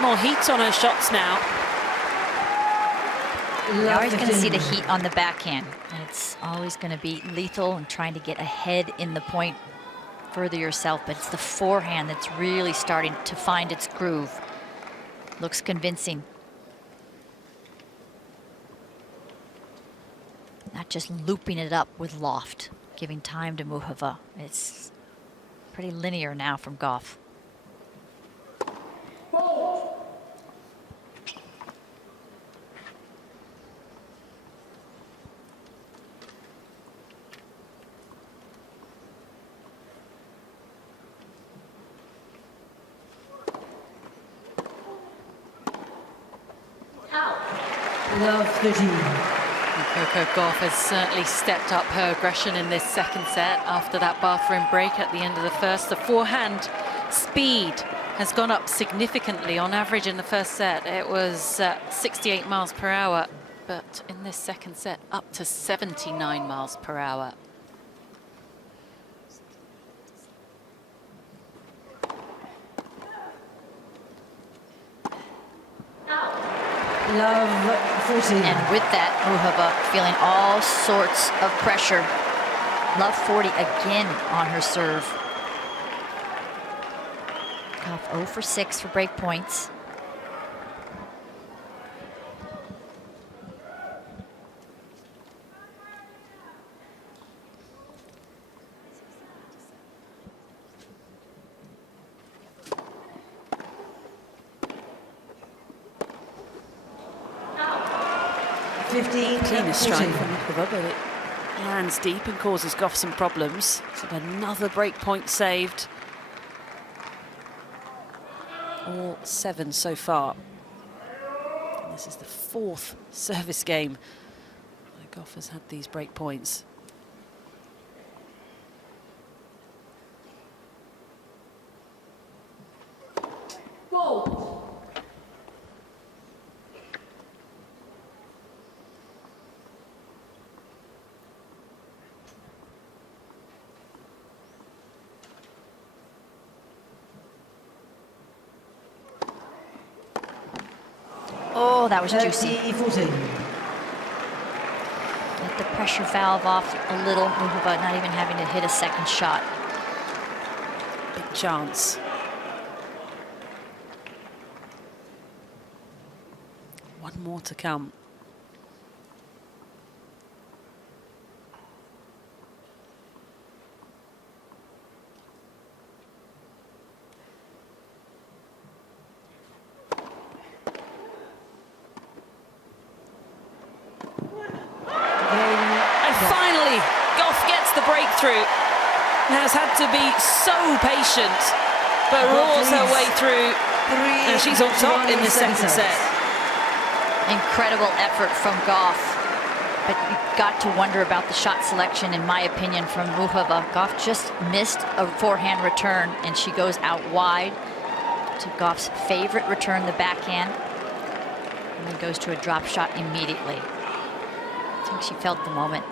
More heat on her shots now. You're always going to see the heat on the backhand. And it's always going to be lethal and trying to get ahead in the point further yourself. But it's the forehand that's really starting to find its groove. Looks convincing. Not just looping it up with loft, giving time to Muchova. It's pretty linear now from Gauff. Love 13. Coco Gauff has certainly stepped up her aggression in this second set after that bathroom break at the end of the first. The forehand speed has gone up significantly. On average in the first set, it was 68 miles per hour, but in this second set, up to 79 miles per hour. Love 14. And with that, Muchova feeling all sorts of pressure. Love 40 again on her serve. Gauff 0 for 6 for break points. Cleanest strike from Muchova, but it lands deep and causes Gauff some problems. So another break point saved. All 7 so far. And this is the 4th service game where Gauff has had these break points. Oh, that was juicy. 14. Let the pressure valve off a little. Muchova not even having to hit a second shot. Big chance. One more to come. And finally, Gauff gets the breakthrough. has had to be so patient, but roars her way through, and she's on top in the second set. Incredible effort from Gauff, but you've got to wonder about the shot selection, in my opinion, from Muchova. Gauff just missed a forehand return, and she goes out wide to Gauff's favorite return, the backhand, and then goes to a drop shot immediately. I think she felt the moment.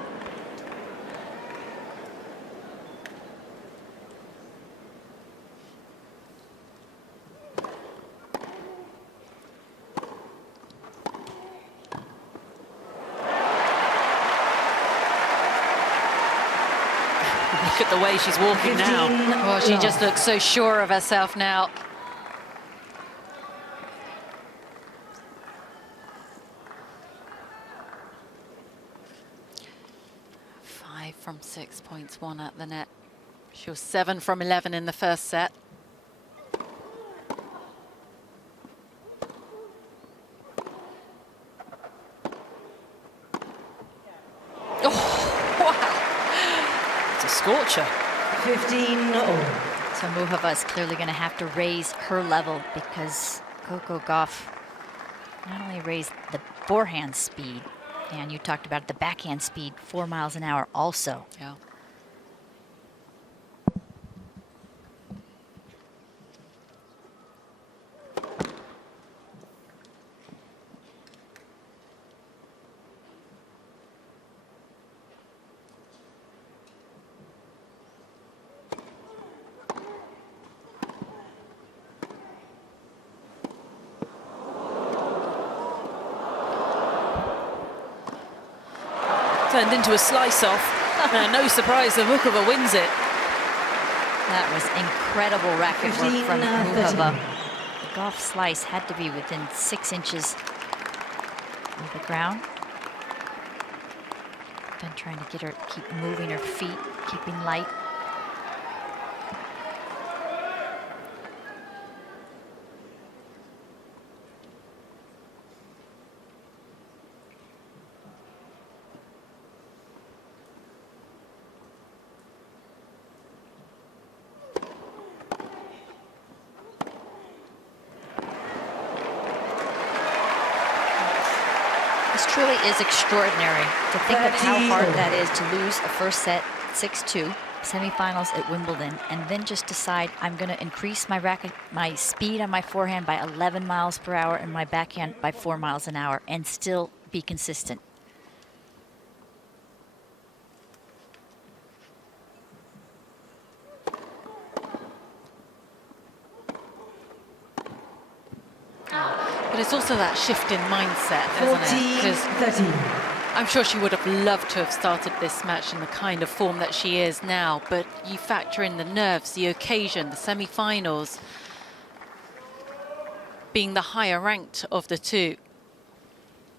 Look at the way she's walking now. Well, she just looks so sure of herself now. Five from 6 points, one at the net. She was 7 from 11 in the first set. Scorcher. 15-all. So Muchova is clearly going to have to raise her level, because Coco Gauff not only raised the forehand speed, and you talked about the backhand speed, 4 miles an hour also. Yeah. Turned into a slice-off. No surprise that Muchova wins it. That was incredible racket work from Muchova. The Gauff slice had to be within 6 inches of the ground. Been trying to get her, keep moving her feet, keeping light. This truly is extraordinary to think of how hard that is to lose a first set 6-2, semifinals at Wimbledon, and then just decide I'm going to increase my racket, my speed on my forehand by 11 miles per hour and my backhand by 4 miles an hour, and still be consistent. But it's also that shift in mindset, isn't it? Because I'm sure she would have loved to have started this match in the kind of form that she is now, but you factor in the nerves, the occasion, the semi-finals, being the higher ranked of the two.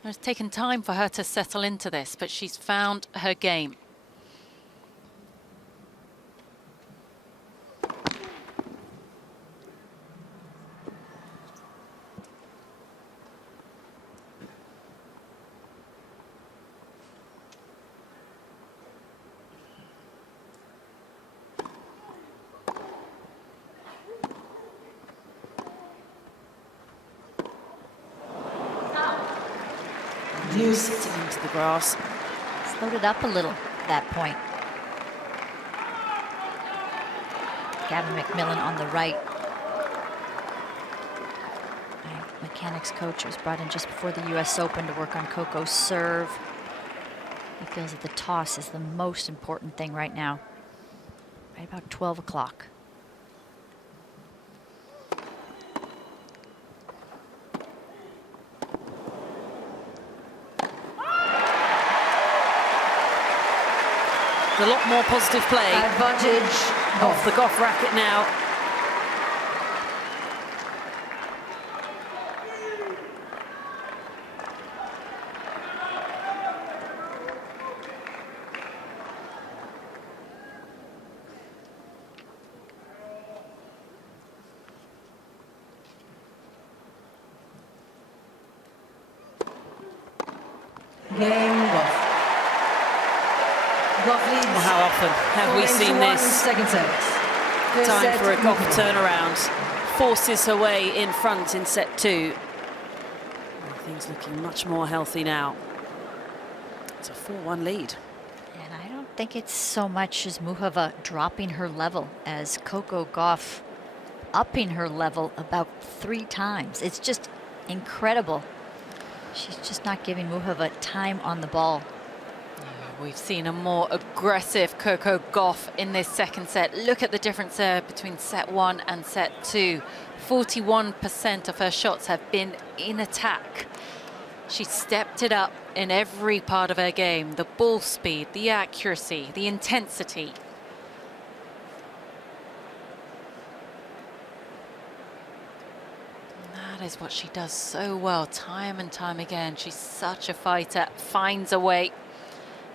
It's taken time for her to settle into this, but she's found her game. Sitting into the grass. Slowed it up a little at that point. Gavin McMillan on the right. My mechanics coach was brought in just before the US Open to work on Coco's serve. He feels that the toss is the most important thing right now. Right about 12 o'clock. A lot more positive play. Advantage Off the Gauff racket now. Game off. Gauff leads. Well, how often have we seen this? Second set. First Time set, for a Gauff Muchova. turnaround. Forces her way in front in set 2. Things looking much more healthy now. It's a 4-1 lead. And I don't think it's so much as Muchova dropping her level as Coco Gauff upping her level about 3 times. It's just incredible. She's just not giving Muchova time on the ball. We've seen a more aggressive Coco Gauff in this second set. Look at the difference there between set 1 and set 2. 41% of her shots have been in attack. She stepped it up in every part of her game. The ball speed, the accuracy, the intensity. And that is what she does so well, time and time again. She's such a fighter, finds a way.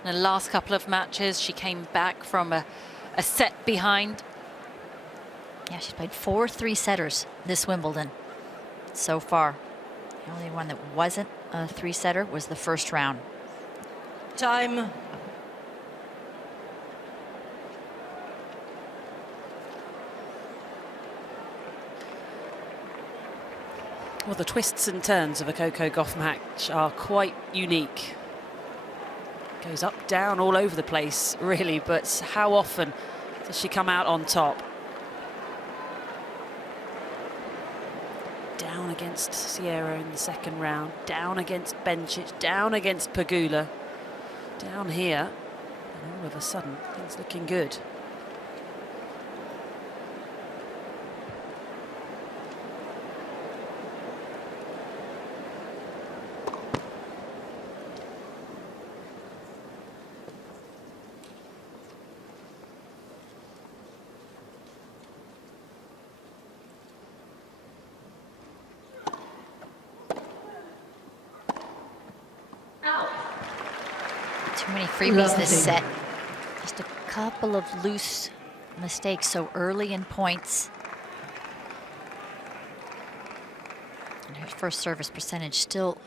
In the last couple of matches, she came back from a set behind. Yeah, she's played 4 3-setters this Wimbledon so far. The only one that wasn't a 3-setter was the first round. Time. Well, the twists and turns of a Coco Gauff match are quite unique. Goes up, down, all over the place, really, but how often does she come out on top? Down against Sierra in the second round, down against Bencic, down against Pegula, down here, and all of a sudden, things looking good. Too many freebies this set. Just a couple of loose mistakes so early in points. And her first service percentage still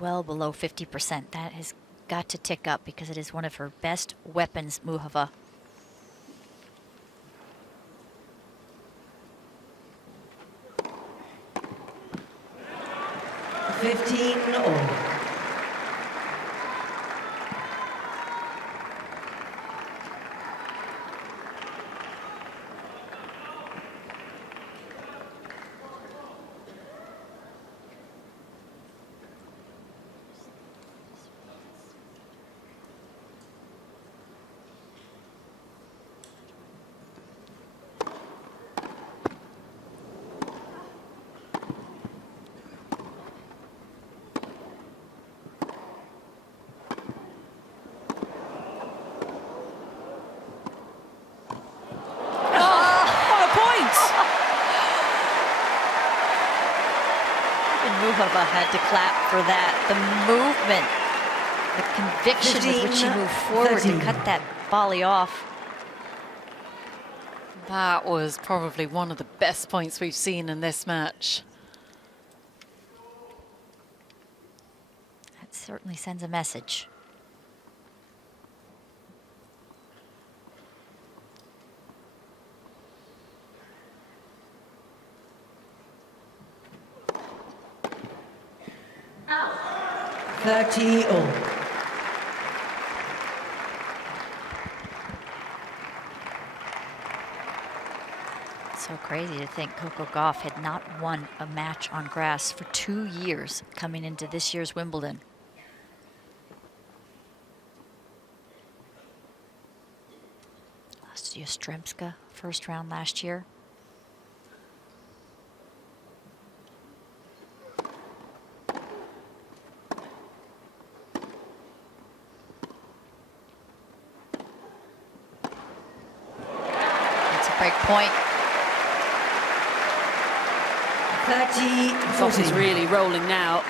well below 50%. That has got to tick up because it is one of her best weapons, Muchova. all. Muchova had to clap for that. The movement, the conviction with which she moved forward to cut that volley off. That was probably one of the best points we've seen in this match. That certainly sends a message. So crazy to think Coco Gauff had not won a match on grass for 2 years coming into this year's Wimbledon. Lost to Yastremska first round last year. That's a break point. Gauff is really rolling now.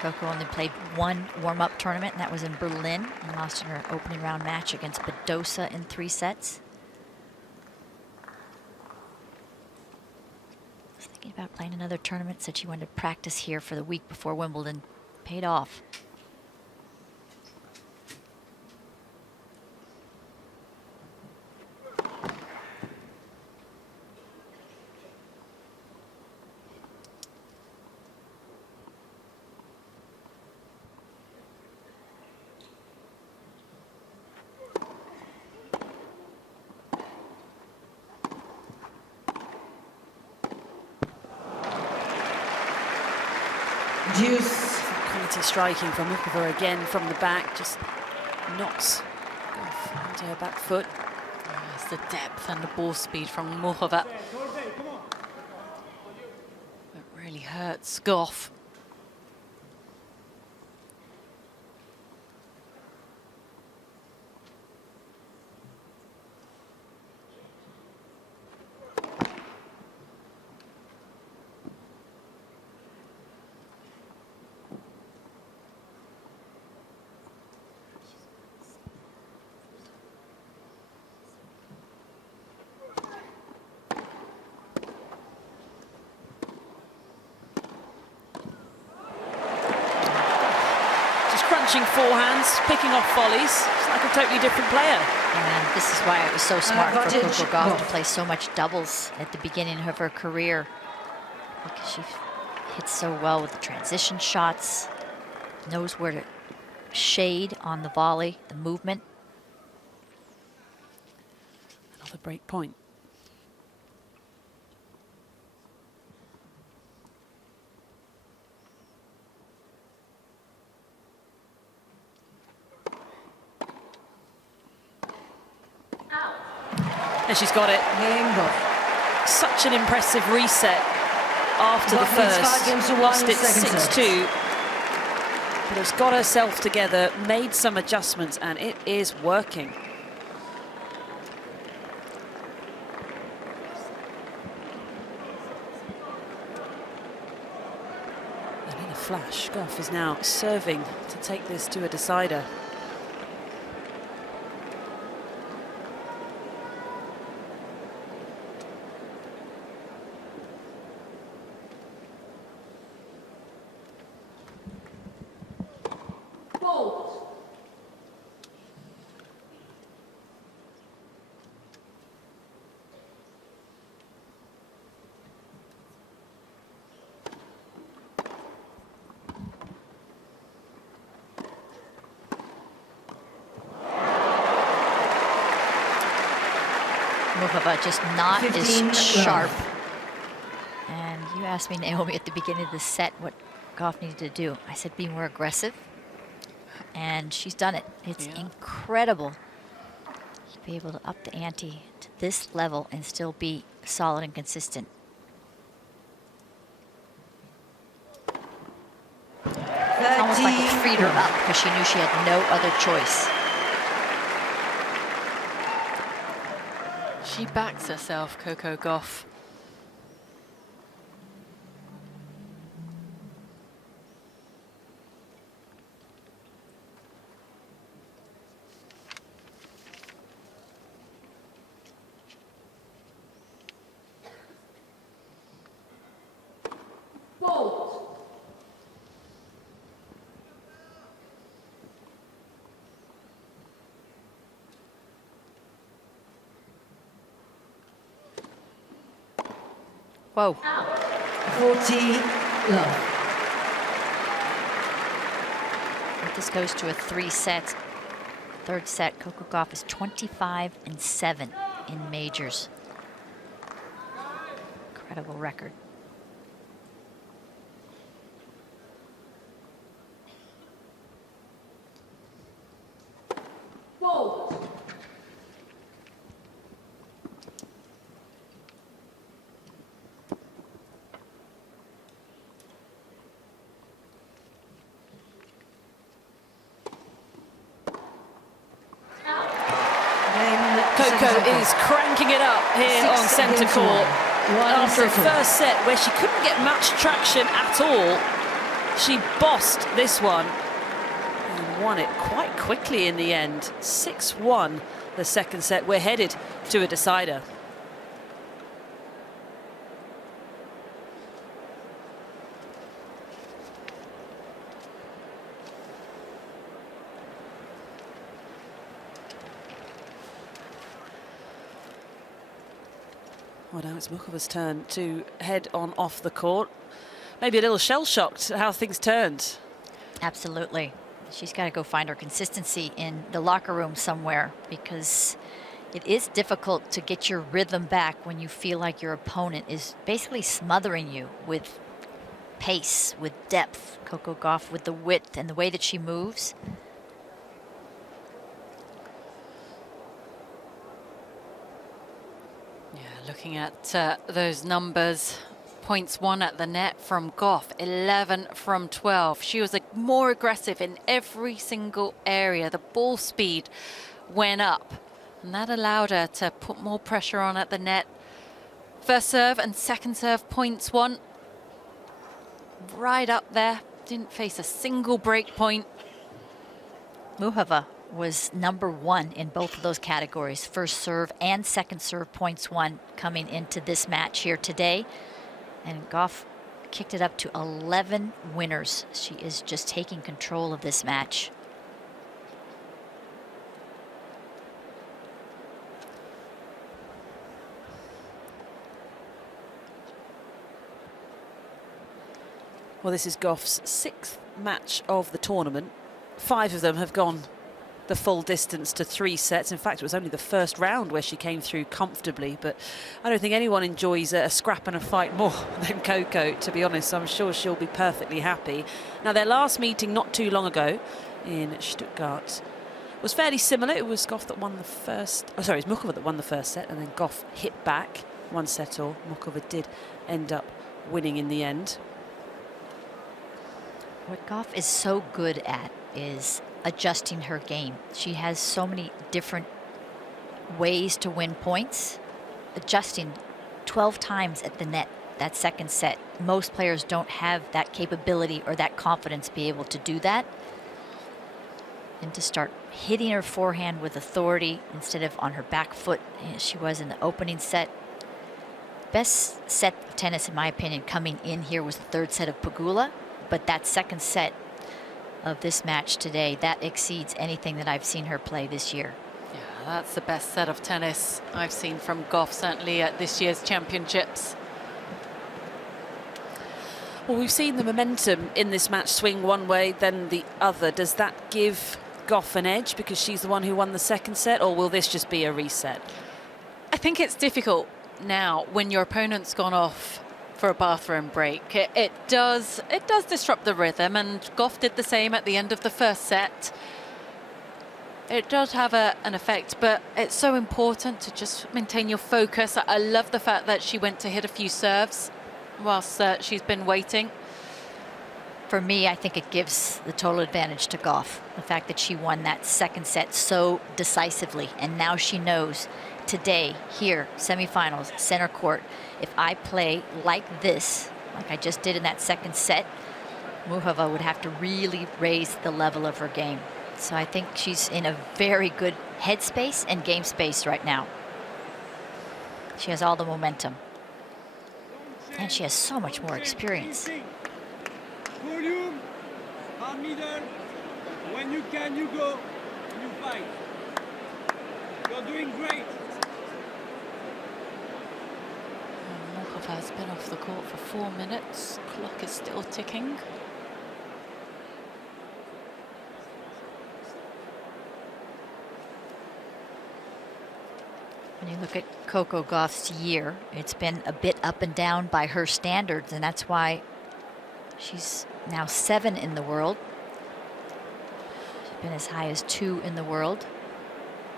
Coco only played one warm-up tournament, and that was in Berlin, and lost in her opening round match against Badosa in 3 sets. I was thinking about playing another tournament, said she wanted to practice here for the week before Wimbledon. Paid off. Deuce. Quality striking from Muchova again from the back, just knocks Gauff onto her back foot. It's the depth and the ball speed from Muchova. It really hurts Gauff. Crunching forehands, picking off volleys. She's like a totally different player. And this is why it was so smart for Coco Advantage, Gauff to Gauff. play so much doubles at the beginning of her career, because she hits so well with the transition shots, knows where to shade on the volley, the movement. Another break point. And she's got it. Game Gauff. Such an impressive reset after the Gauff leads 5 first. games to 1 Lost it second 6-2. But has got herself together, made some adjustments, and it is working. And in a flash, Gauff is now serving to take this to a decider. Muchova just not 15 as sharp. And you asked me, Naomi, at the beginning of the set what Gauff needed to do. I said be more aggressive, and she's done it. It's incredible to be able to up the ante to this level and still be solid and consistent. It's almost like it freed her up because she knew she had no other choice. She backs herself, Coco Gauff. Whoa. 40 love. If this goes to a 3 sets, third set, Coco Gauff is 25-7 in majors. Incredible record. Coco is cranking it up here on centre court. After a first set where she couldn't get much traction at all, she bossed this one and won it quite quickly in the end. 6-1 the second set. We're headed to a decider. Well, now it's Muchova's turn to head on off the court. Maybe a little shell-shocked how things turned. Absolutely. She's got to go find her consistency in the locker room somewhere, because it is difficult to get your rhythm back when you feel like your opponent is basically smothering you with pace, with depth. Coco Gauff with the width and the way that she moves. Yeah, looking at those numbers. Points won at the net from Gauff, 11 from 12. She was more aggressive in every single area. The ball speed went up, and that allowed her to put more pressure on at the net. First serve and second serve points won. Right up there. Didn't face a single break point. Muchova was #1 in both of those categories, first serve and second serve points won coming into this match here today. And Gauff kicked it up to 11 winners. She is just taking control of this match. Well, this is Gauff's 6th match of the tournament. 5 of them have gone the full distance to 3 sets. In fact, it was only the first round where she came through comfortably, but I don't think anyone enjoys a scrap and a fight more than Coco, to be honest. So I'm sure she'll be perfectly happy. Now, their last meeting not too long ago in Stuttgart was fairly similar. It was Gauff that won the first, it was Muchova that won the first set, and then Gauff hit back 1 set all. Muchova did end up winning in the end. What Gauff is so good at is adjusting her game. She has so many different ways to win points. Adjusting 12 times at the net that second set. Most players don't have that capability or that confidence to be able to do that. And to start hitting her forehand with authority instead of on her back foot as she was in the opening set. Best set of tennis, in my opinion, coming in here was the third set of Pegula, but that second set of this match today, that exceeds anything that I've seen her play this year. Yeah, that's the best set of tennis I've seen from Gauff, certainly at this year's championships. Well, we've seen the momentum in this match swing one way, then the other. Does that give Gauff an edge because she's the one who won the second set, or will this just be a reset? I think it's difficult now when your opponent's gone off for a bathroom break. It does disrupt the rhythm, and Gauff did the same at the end of the first set. It does have an effect, but it's so important to just maintain your focus. I love the fact that she went to hit a few serves whilst she's been waiting. For me, I think it gives the total advantage to Gauff. The fact that she won that second set so decisively, and now she knows today, here, semifinals, center court, if I play like this, like I just did in that second set, Muchova would have to really raise the level of her game. So I think she's in a very good headspace and game space right now. She has all the momentum. And she has so much more experience. Volume, hard middle. When you can, you go, you fight. You're doing great. Muchova has been off the court for 4 minutes. Clock is still ticking. When you look at Coco Gauff's year, it's been a bit up and down by her standards, and that's why she's now 7 in the world. She's been as high as 2 in the world.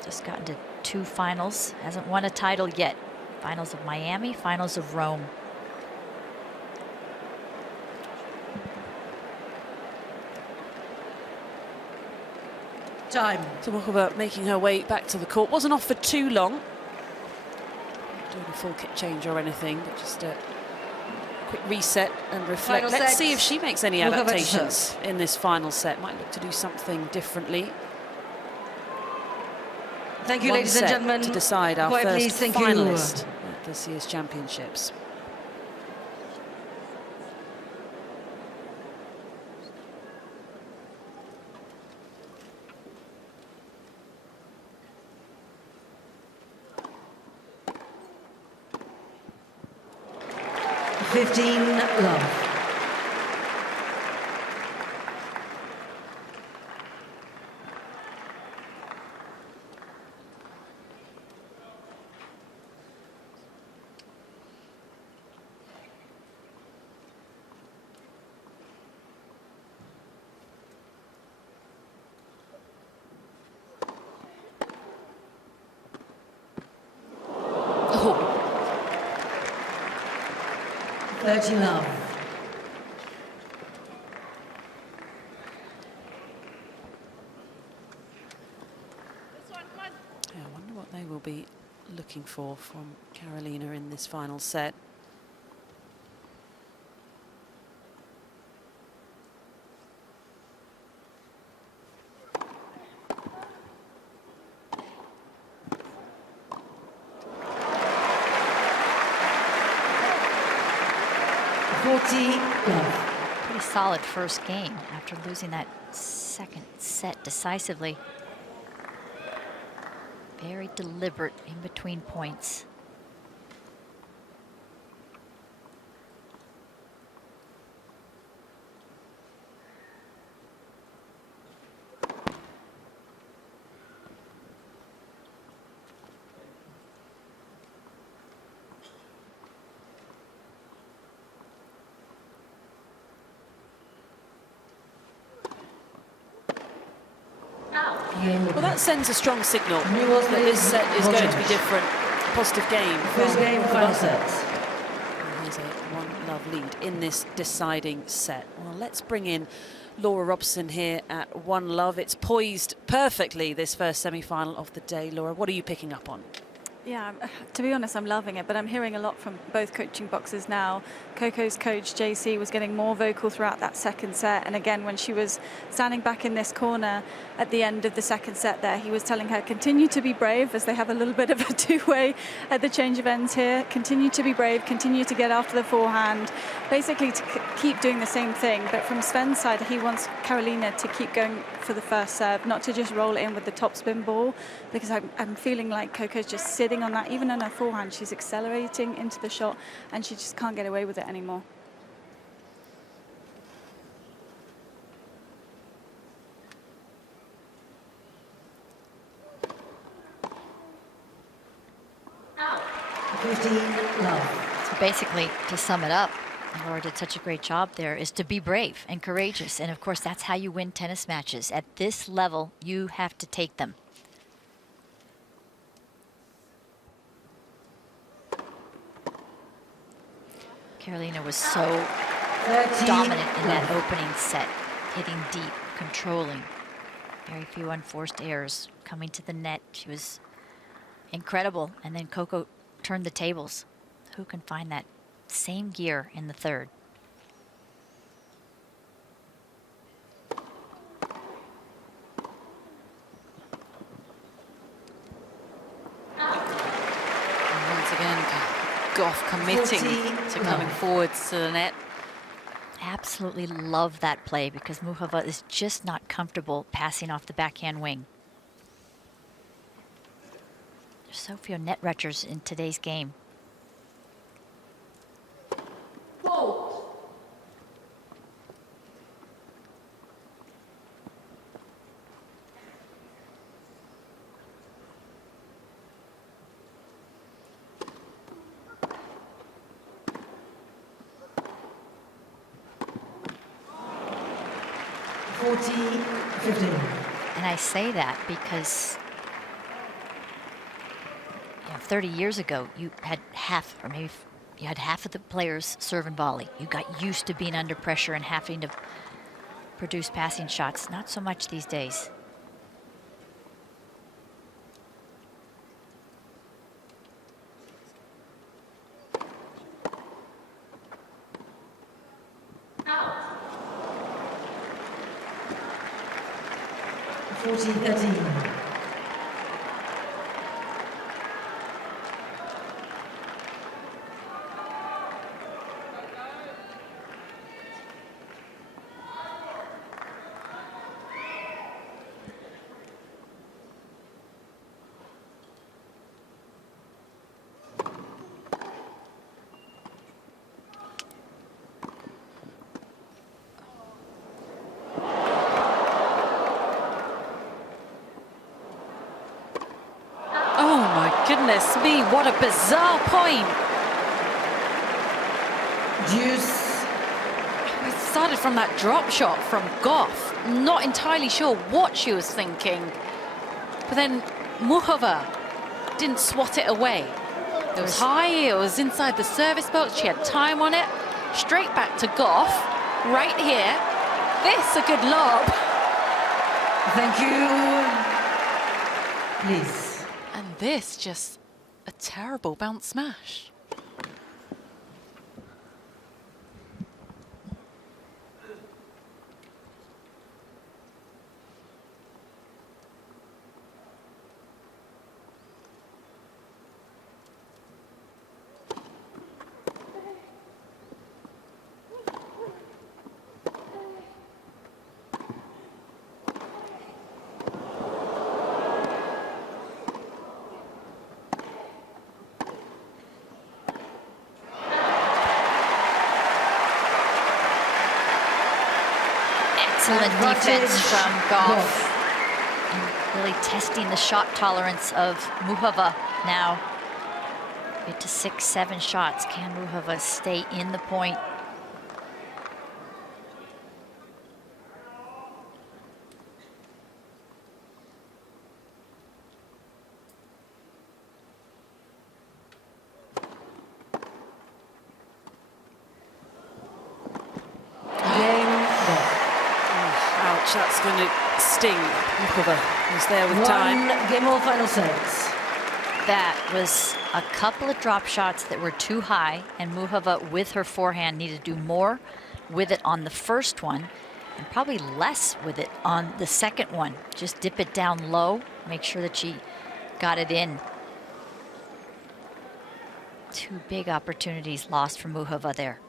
Just gotten to 2 finals. Hasn't won a title yet. Finals of Miami, finals of Rome. Time. So Muchova making her way back to the court. Wasn't off for too long. Not doing a full kit change or anything, but just a quick reset and reflect. Final Let's set. see if she makes any Muchova to adaptations serve. in this final set. Might look to do something differently. Thank you, One ladies and set gentlemen. to decide our Quiet, first please. Thank you. finalist at this year's championships. Love. 30 love. Yeah, I wonder what they will be looking for from Karolina in this final set. Pretty solid first game after losing that second set decisively. Very deliberate in between points. Well, that sends a strong signal that this set is going to be different. A positive game. First game, final sets. Here's a 1-love lead in this deciding set. Well, let's bring in Laura Robson here at 1-love. It's poised perfectly, this first semi-final of the day. Laura, what are you picking up on? Yeah, to be honest, I'm loving it, but I'm hearing a lot from both coaching boxes now. Coco's coach, JC, was getting more vocal throughout that second set. And again, when she was standing back in this corner at the end of the second set there, he was telling her, continue to be brave, as they have a little bit of a two-way at the change of ends here. Continue to be brave, continue to get after the forehand, basically to keep doing the same thing. But from Sven's side, he wants Karolina to keep going for the first serve, not to just roll it in with the topspin ball, because I'm feeling like Coco's just sitting on that. Even on her forehand, she's accelerating into the shot, and she just can't get away with it anymore. So basically, to sum it up, Laura did such a great job there, is to be brave and courageous. And of course, that's how you win tennis matches. At this level, you have to take them. Karolina was so dominant in that opening set, hitting deep, controlling. Very few unforced errors coming to the net. She was incredible. And then Coco turned the tables. Who can find that same gear in the third? And once again, Gauff committing to coming forwards to the net. Absolutely love that play because Muchova is just not comfortable passing off the backhand wing. There's so few net rushers in today's game. And I say that because 30 years ago, you had half, or maybe you had half of the players serve and volley. You got used to being under pressure and having to produce passing shots. Not so much these days. Goodness me, what a bizarre point. Deuce. We started from that drop shot from Gauff. Not entirely sure what she was thinking. But then Muchova didn't swat it away. It was high, it was inside the service box, she had time on it. straight back to Gauff, right here. This, a good lob. Thank you. Please. And this, just a terrible bounce smash. Excellent defense from Gauff. And really testing the shot tolerance of Muchova now. Get to 6-7 shots. Can Muchova stay in the point? That's going to sting. Muchova was there with time. Game all final sets. That was a couple of drop shots that were too high, and Muchova with her forehand needed to do more with it on the first one and probably less with it on the second one. Just dip it down low, make sure that she got it in. Two big opportunities lost for Muchova there.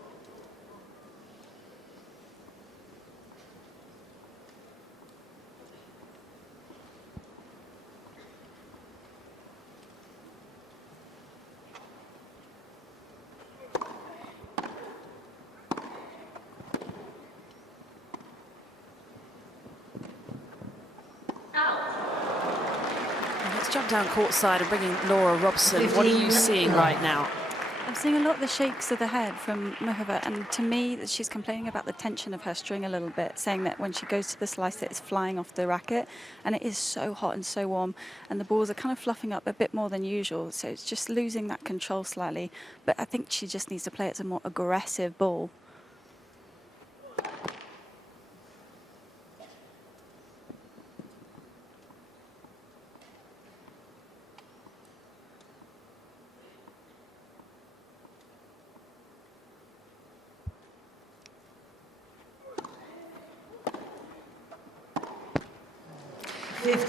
Let's jump down courtside and bring in Laura Robson. What are you seeing right now? I'm seeing a lot of the shakes of the head from Muchova, and to me, she's complaining about the tension of her string a little bit, saying that when she goes to the slice, it's flying off the racket, and it is so hot and so warm, and the balls are kind of fluffing up a bit more than usual, so it's just losing that control slightly. But I think she just needs to play it a more aggressive ball.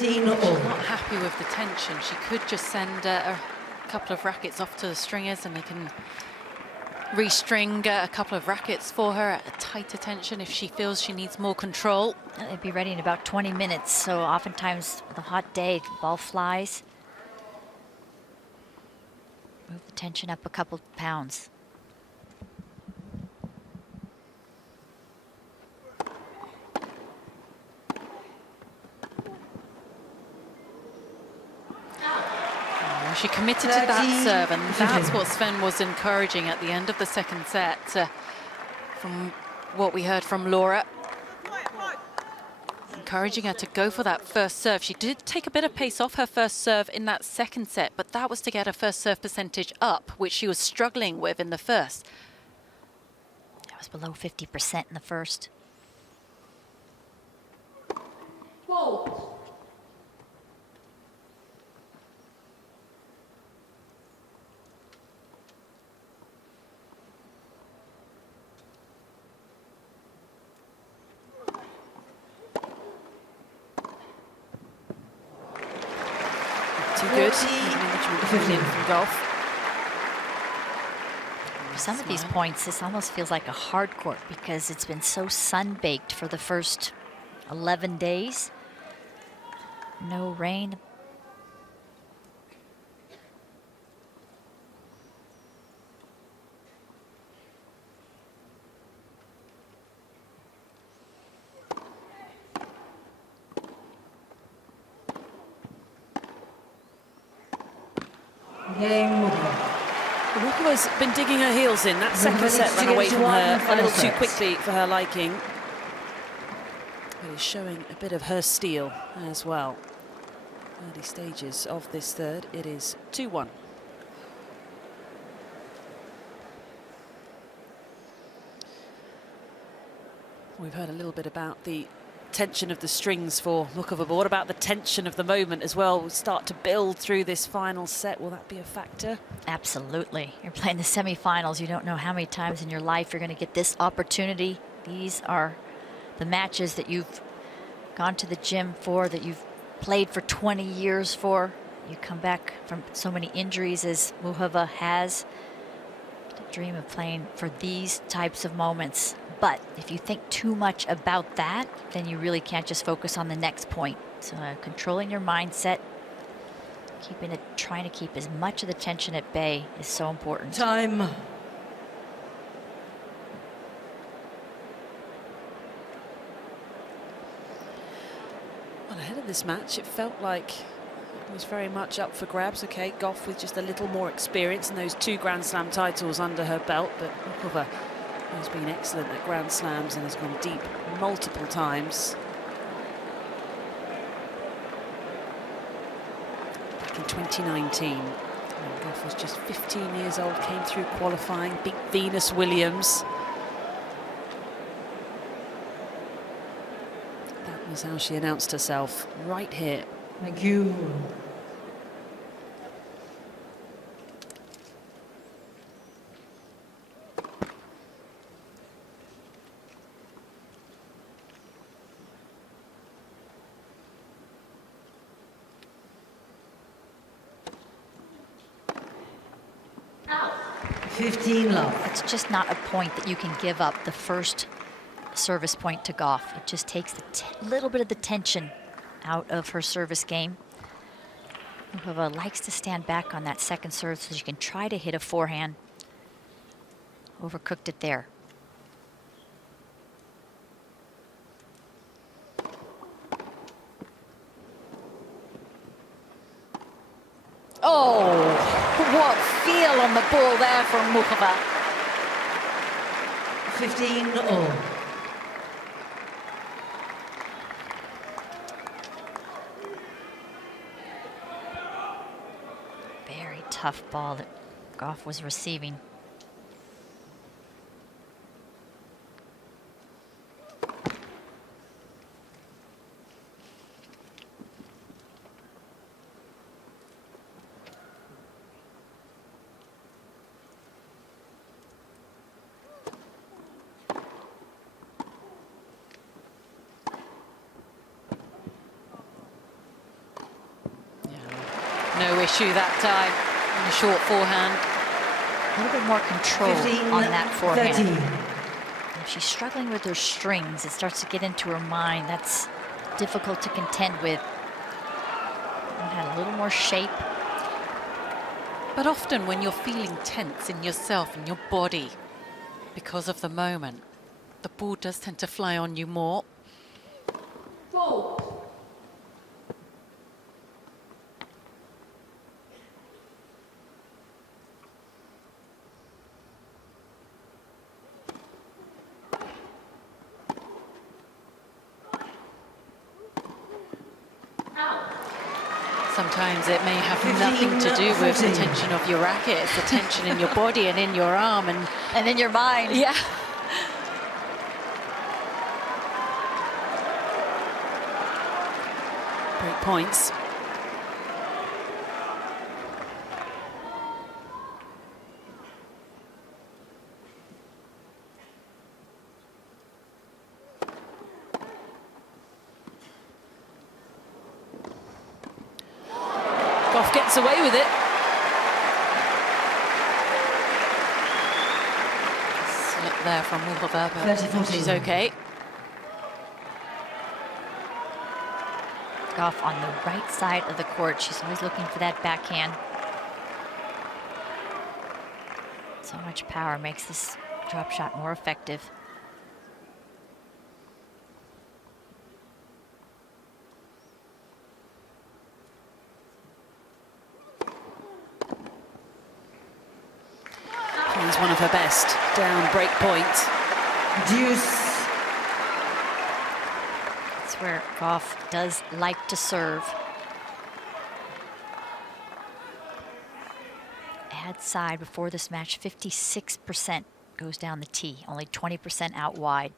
She's not happy with the tension. She could just send a couple of rackets off to the stringers and they can restring a couple of rackets for her at a tighter tension if she feels she needs more control. They'd be ready in about 20 minutes, so oftentimes with a hot day, the ball flies. Move the tension up a couple pounds. She committed to that serve, and that's what Sven was encouraging at the end of the second set. From what we heard from Laura, encouraging her to go for that first serve. She did take a bit of pace off her first serve in that second set, but that was to get her first serve percentage up, which she was struggling with in the first. That was below 50% in the first. Whoa. Too good. Management coming in from Gauff. For some of these points, this almost feels like a hard court because it's been so sun-baked for the first 11 days. No rain. Muchova's been digging her heels in. That second set ran away from her a little too quickly for her liking. But is showing a bit of her steel as well. Early stages of this third, it is 2-1. We've heard a little bit about the tension of the strings for Muchova, but what about the tension of the moment as well? We'll start to build through this final set. Will that be a factor? Absolutely. You're playing the semifinals. You don't know how many times in your life you're going to get this opportunity. These are the matches that you've gone to the gym for, that you've played for 20 years for. You come back from so many injuries as Muchova has. The dream of playing for these types of moments. But if you think too much about that, then you really can't just focus on the next point. So controlling your mindset, trying to keep as much of the tension at bay is so important. Time. Well, ahead of this match, it felt like it was very much up for grabs. Okay, Gauff with just a little more experience and those 2 Grand Slam titles under her belt, but Muchova has been excellent at Grand Slams and has gone deep multiple times. Back in 2019, when Gauff was just 15 years old, came through qualifying, beat Venus Williams. That was how she announced herself, right here. Thank you. Out. 15 love. It's just not a point that you can give up the first service point to Gauff. It just takes the little bit of the tension out of her service game. Muchova likes to stand back on that second serve so she can try to hit a forehand. Overcooked it there. Oh, what feel on the ball there from Muchova. 15 all. Very tough ball that Gauff was receiving. No issue that time. A short forehand. A little bit more control 15, on that forehand. 13. If she's struggling with her strings, it starts to get into her mind. That's difficult to contend with. And had a little more shape. But often when you're feeling tense in yourself and your body because of the moment, the ball does tend to fly on you more. Four. Sometimes it may have 15, nothing to do with the 14. tension of your racket. It's the tension in your body and in your arm And in your mind. yeah. Break points. Gauff gets away with it. Slip there from Muchova, but 30-14. she's okay. Gauff on the right side of the court. She's always looking for that backhand. So much power makes this drop shot more effective. She's one of her best down break point. Deuce. That's where Gauff does like to serve. Ad side before this match, 56% goes down the tee, only 20% out wide.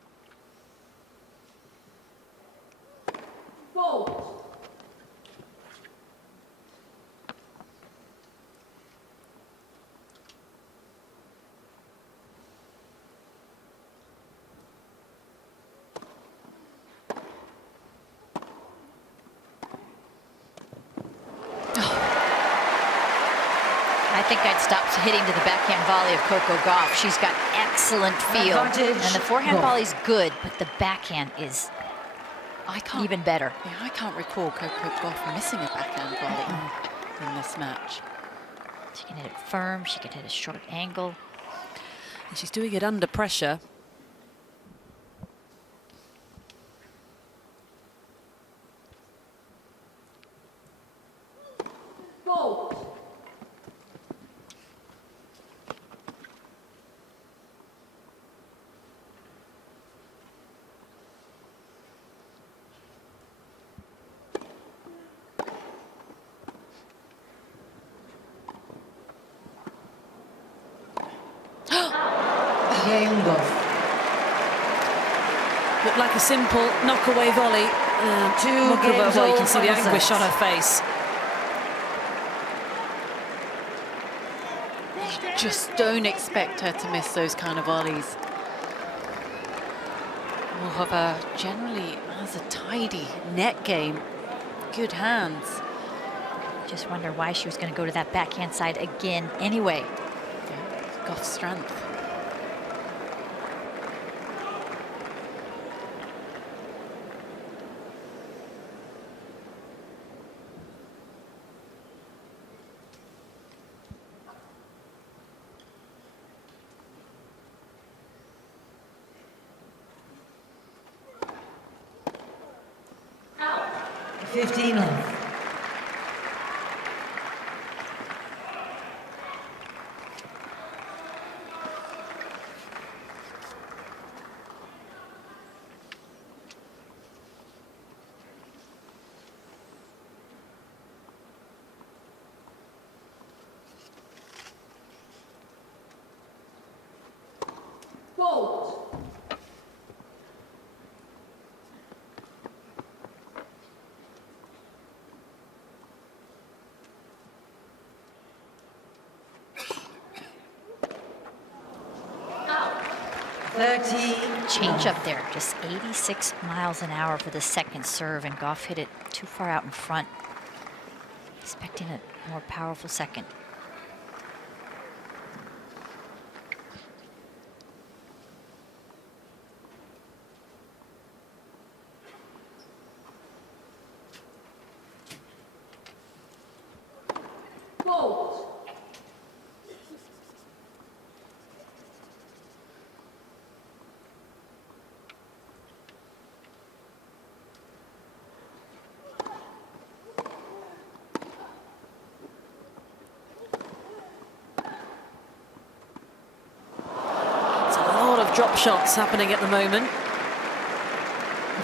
think I'd stop hitting to the backhand volley of Coco Gauff. She's got excellent feel. Advantage. And the forehand Gauff. volley's good, but the backhand is even better. Yeah, I can't recall Coco Gauff missing a backhand volley in this match. She can hit it firm, she can hit a short angle. And she's doing it under pressure. Game Gauff. Looked like a simple knockaway volley. Muchova, well, you can see the anguish on her face. You just don't expect her to miss those kind of volleys. Muchova generally has a tidy net game. Good hands. Just wonder why she was going to go to that backhand side again anyway. Yeah, Gauff's strength. Out. 15 love. Change up there, just 86 miles an hour for the second serve, and Gauff hit it too far out in front. Expecting a more powerful second. Drop shots happening at the moment.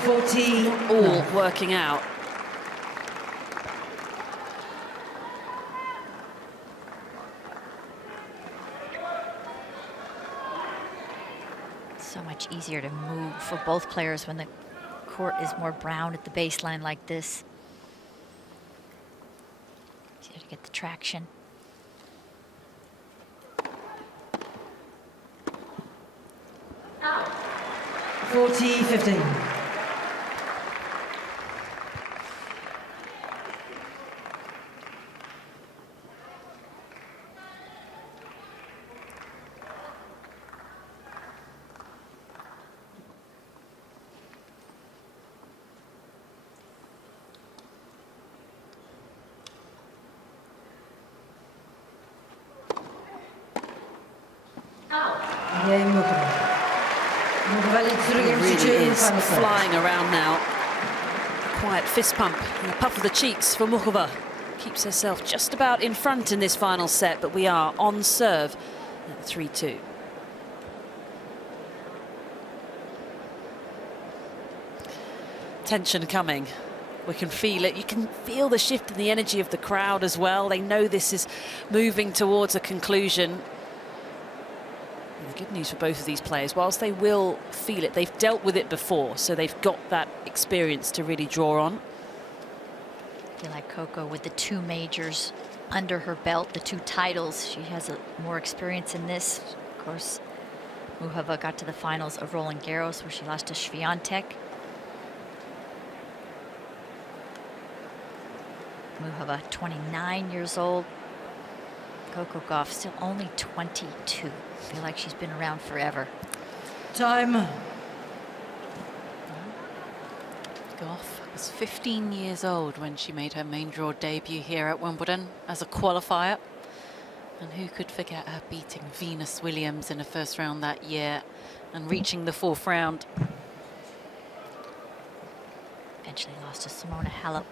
14 all working out. So much easier to move for both players when the court is more brown at the baseline like this. Easier to get the traction. 40-15. Game Muchova. Really is flying around now. A quiet fist pump and a puff of the cheeks for Muchova. Keeps herself just about in front in this final set, but we are on serve at 3-2. Tension coming. We can feel it. You can feel the shift in the energy of the crowd as well. They know this is moving towards a conclusion. And the good news for both of these players, whilst they will feel it, they've dealt with it before, so they've got that experience to really draw on. I feel like Coco, with the 2 majors under her belt, the 2 titles, she has more experience in this. Of course, Muchova got to the finals of Roland Garros, where she lost to Swiatek. Muchova, 29 years old. Coco Gauff, still only 22. I feel like she's been around forever. Time. Gauff was 15 years old when she made her main draw debut here at Wimbledon as a qualifier. And who could forget her beating Venus Williams in the first round that year and reaching the fourth round. Eventually lost to Simona Halep.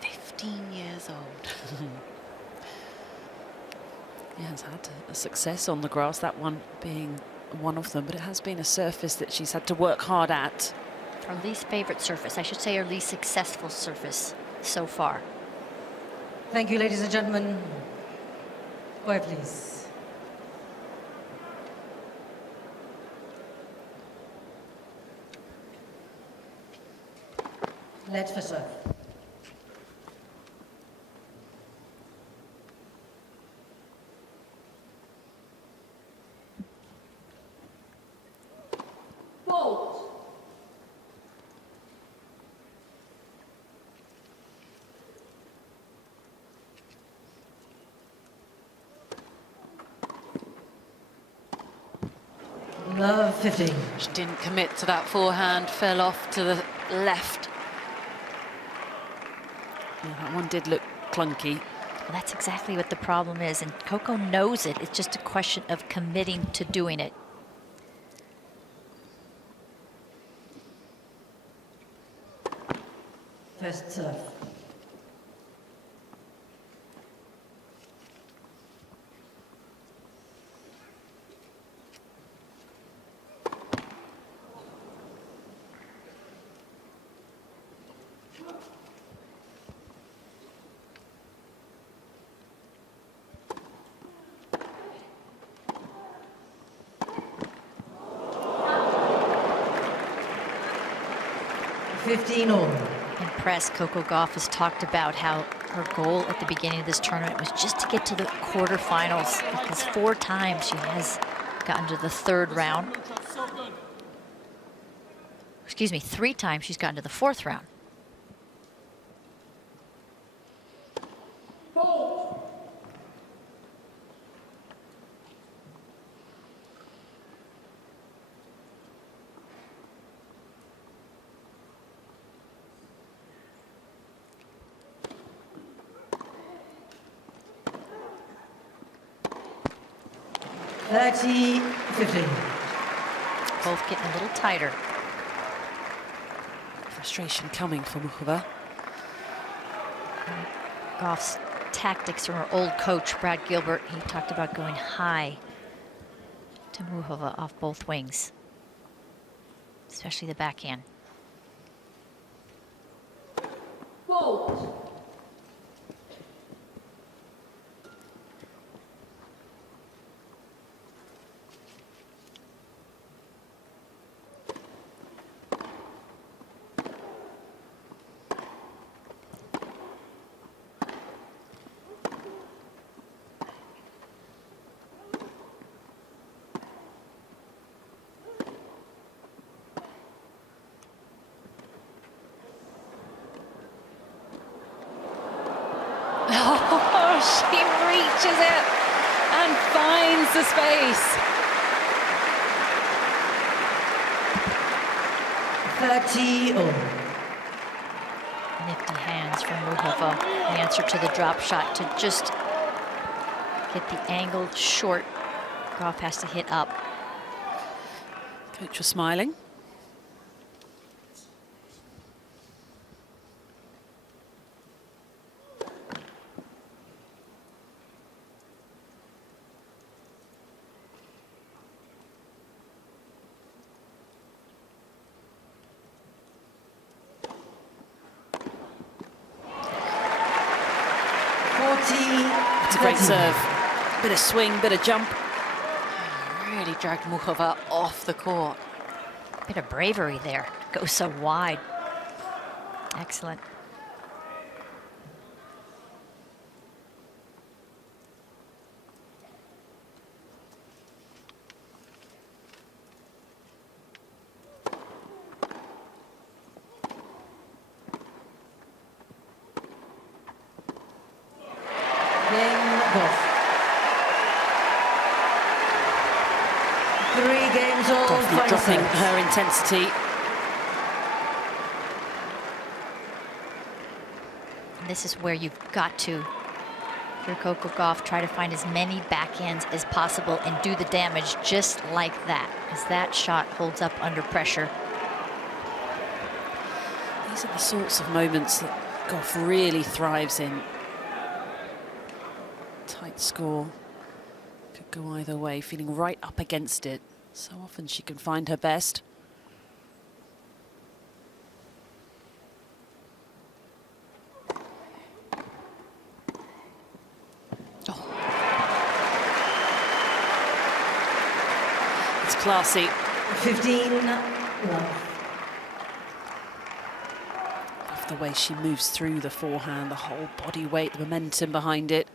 15 years old. Yeah, has had a success on the grass, that one being one of them, but it has been a surface that she's had to work hard at. Her least favorite surface, I should say her least successful surface so far. Thank you, ladies and gentlemen. Quiet, please. Let for serve. Love 15. She didn't commit to that forehand, fell off to the left. Yeah, that one did look clunky. Well, that's exactly what the problem is, and Coco knows it. It's just a question of committing to doing it. First serve. all. Impressed. Coco Gauff has talked about how her goal at the beginning of this tournament was just to get to the quarterfinals, because 4 times she has gotten to the 3rd round. Excuse me, 3 times she's gotten to the 4th round. Both getting a little tighter. Frustration coming for Muchova. Gauff's tactics from her old coach, Brad Gilbert. He talked about going high to Muchova off both wings, especially the backhand. Oh, she reaches it and finds the space. 30-all. Nifty hands from Muchova. The answer to the drop shot to just hit the angled short. Gauff has to hit up. Coach was smiling. It's a great serve. Bit of swing, bit of jump. Really dragged Muchova off the court. Bit of bravery there. Goes so wide. Excellent. Final dropping set. her intensity. And this is where you've got to, for Coco Gauff, try to find as many backhands as possible and do the damage just like that, as that shot holds up under pressure. These are the sorts of moments that Gauff really thrives in. Tight score. Could go either way, feeling right up against it. So often she can find her best. It's classy. 15 love. Love the way she moves through the forehand, the whole body weight, the momentum behind it.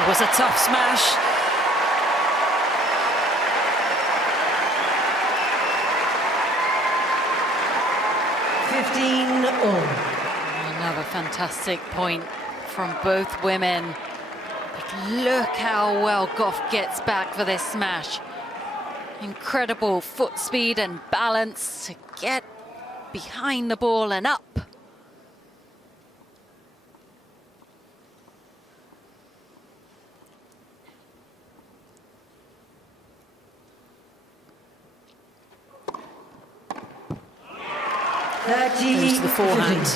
It was a tough smash. Another fantastic point from both women. But look how well Gauff gets back for this smash. Incredible foot speed and balance to get behind the ball and up. Goes to the forehand.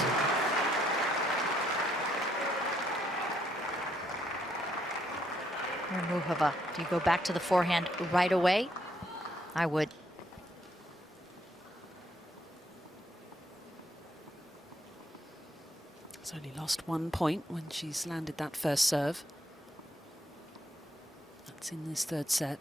Muchova, do you go back to the forehand right away? I would. She's only lost 1 point when she's landed that first serve. That's in this third set.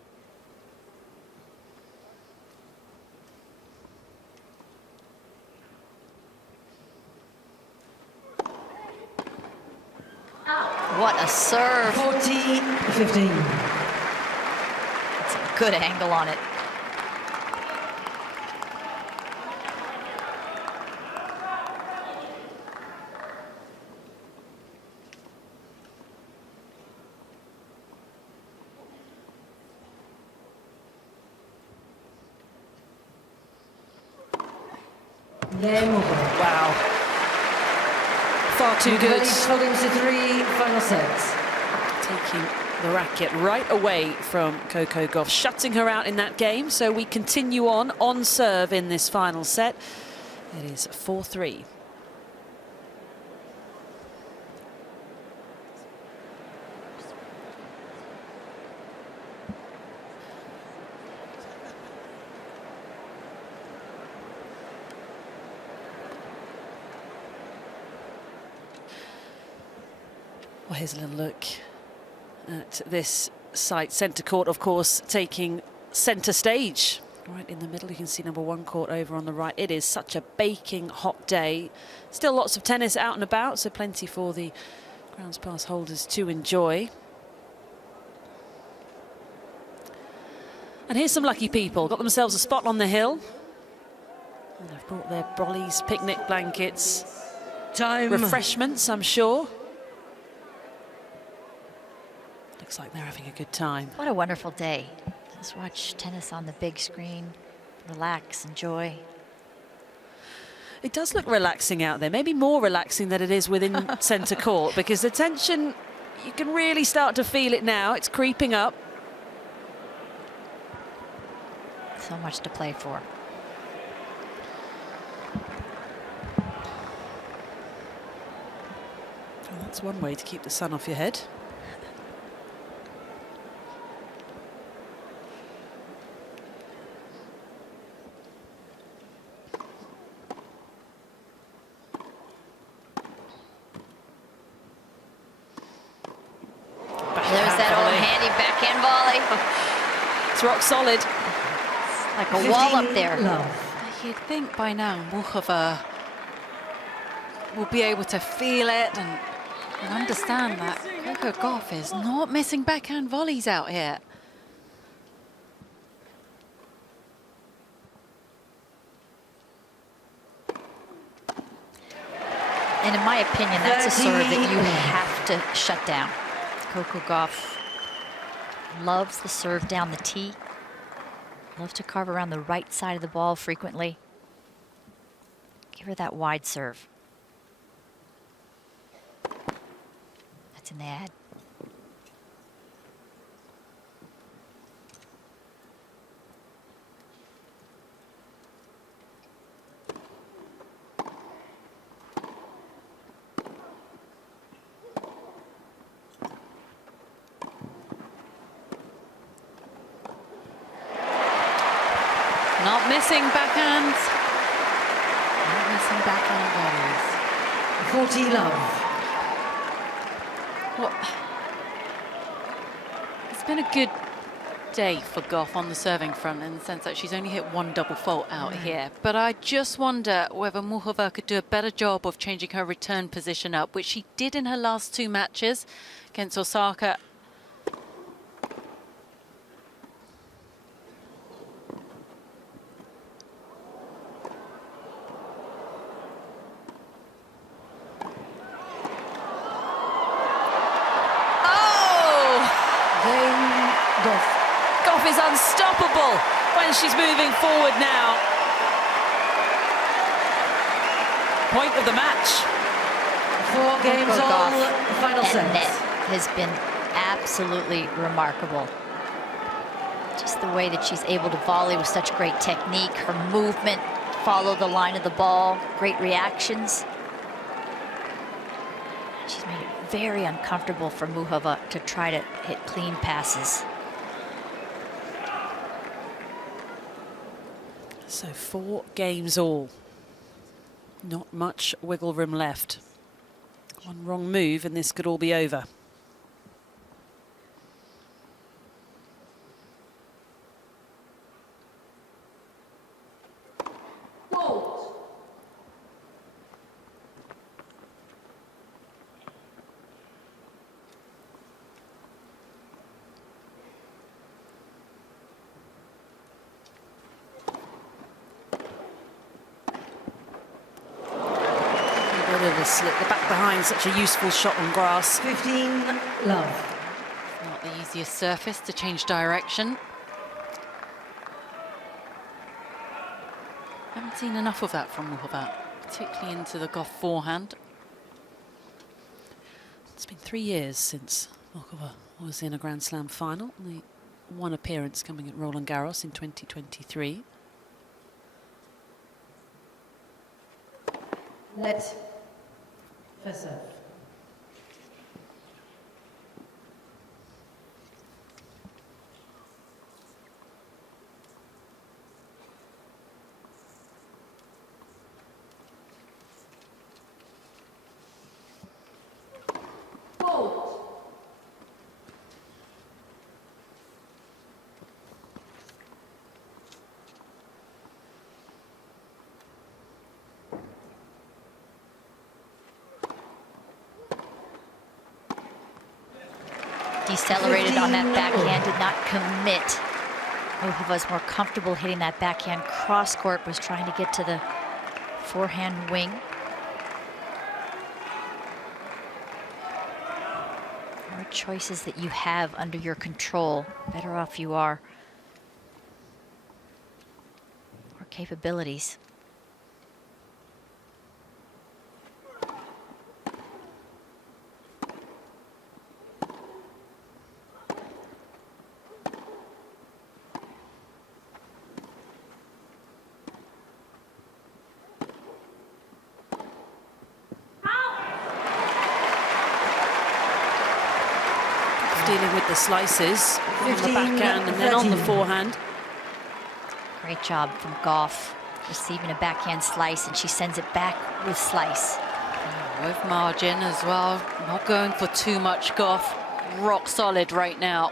What a serve. 40-15. That's a good angle on it. Game over. Wow. Far too good. Everybody's holding to 3 final sets. Taking the racket right away from Coco Gauff, shutting her out in that game. So we continue on serve in this final set. It is 4-3. Well, here's a little look at this site. Centre court, of course, taking centre stage. Right in the middle, you can see number 1 court over on the right. It is such a baking hot day. Still lots of tennis out and about, so plenty for the grounds pass holders to enjoy. And here's some lucky people. Got themselves a spot on the hill. And they've brought their brollies, picnic blankets, Time. refreshments, I'm sure. Looks like they're having a good time. What a wonderful day. Just watch tennis on the big screen, relax, enjoy. It does look relaxing out there, maybe more relaxing than it is within centre court, because the tension, you can really start to feel it now. It's creeping up. So much to play for. That's one way to keep the sun off your head. There's that old handy backhand volley. It's rock solid. Like a wall up there. You'd think by now Muchova will be able to feel it and understand that Coco Gauff is not missing backhand volleys out here. And in my opinion, that's a serve that you have to shut down. Coco Gauff loves the serve down the tee. Loves to carve around the right side of the ball frequently. Give her that wide serve. That's in the ad. Not missing backhands. Not missing backhand volleys. 40 love. Well, it's been a good day for Gauff on the serving front in the sense that she's only hit one double fault out here. But I just wonder whether Muchova could do a better job of changing her return position up, which she did in her last two matches against Osaka. Gauff is unstoppable when she's moving forward now. Point of the match. 4 games all, final That net set. has been absolutely remarkable. Just the way that she's able to volley with such great technique, her movement, follow the line of the ball, great reactions. She's made it very uncomfortable for Muchova to try to hit clean passes. So 4 games all. Not much wiggle room left. One wrong move and this could all be over. Bit of a slip, the back behind, such a useful shot on grass. 15 love. Not the easiest surface to change direction. Haven't seen enough of that from Muchova, particularly into the Gauff forehand. It's been 3 years since Muchova was in a Grand Slam final. The one appearance coming at Roland Garros in 2023. Let. First serve. Decelerated on that backhand, did not commit. Muchova's more comfortable hitting that backhand cross court, was trying to get to the forehand wing. The more choices that you have under your control, better off you are. More capabilities. Gauff dealing with the slices on the backhand and then on the forehand. Great job from Gauff, receiving a backhand slice, and she sends it back with slice. With margin as well, not going for too much. Gauff, rock solid right now.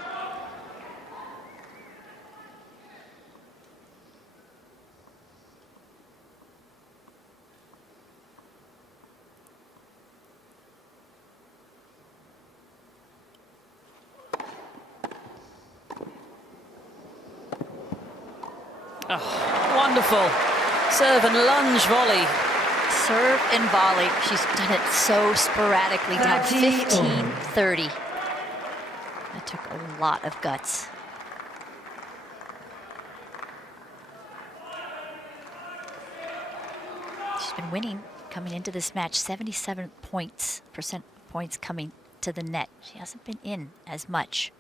Oh, wonderful. Serve and lunge volley. Serve and volley. She's done it so sporadically, down 15-30. That took a lot of guts. She's been winning coming into this match, 77% points coming to the net. She hasn't been in as much.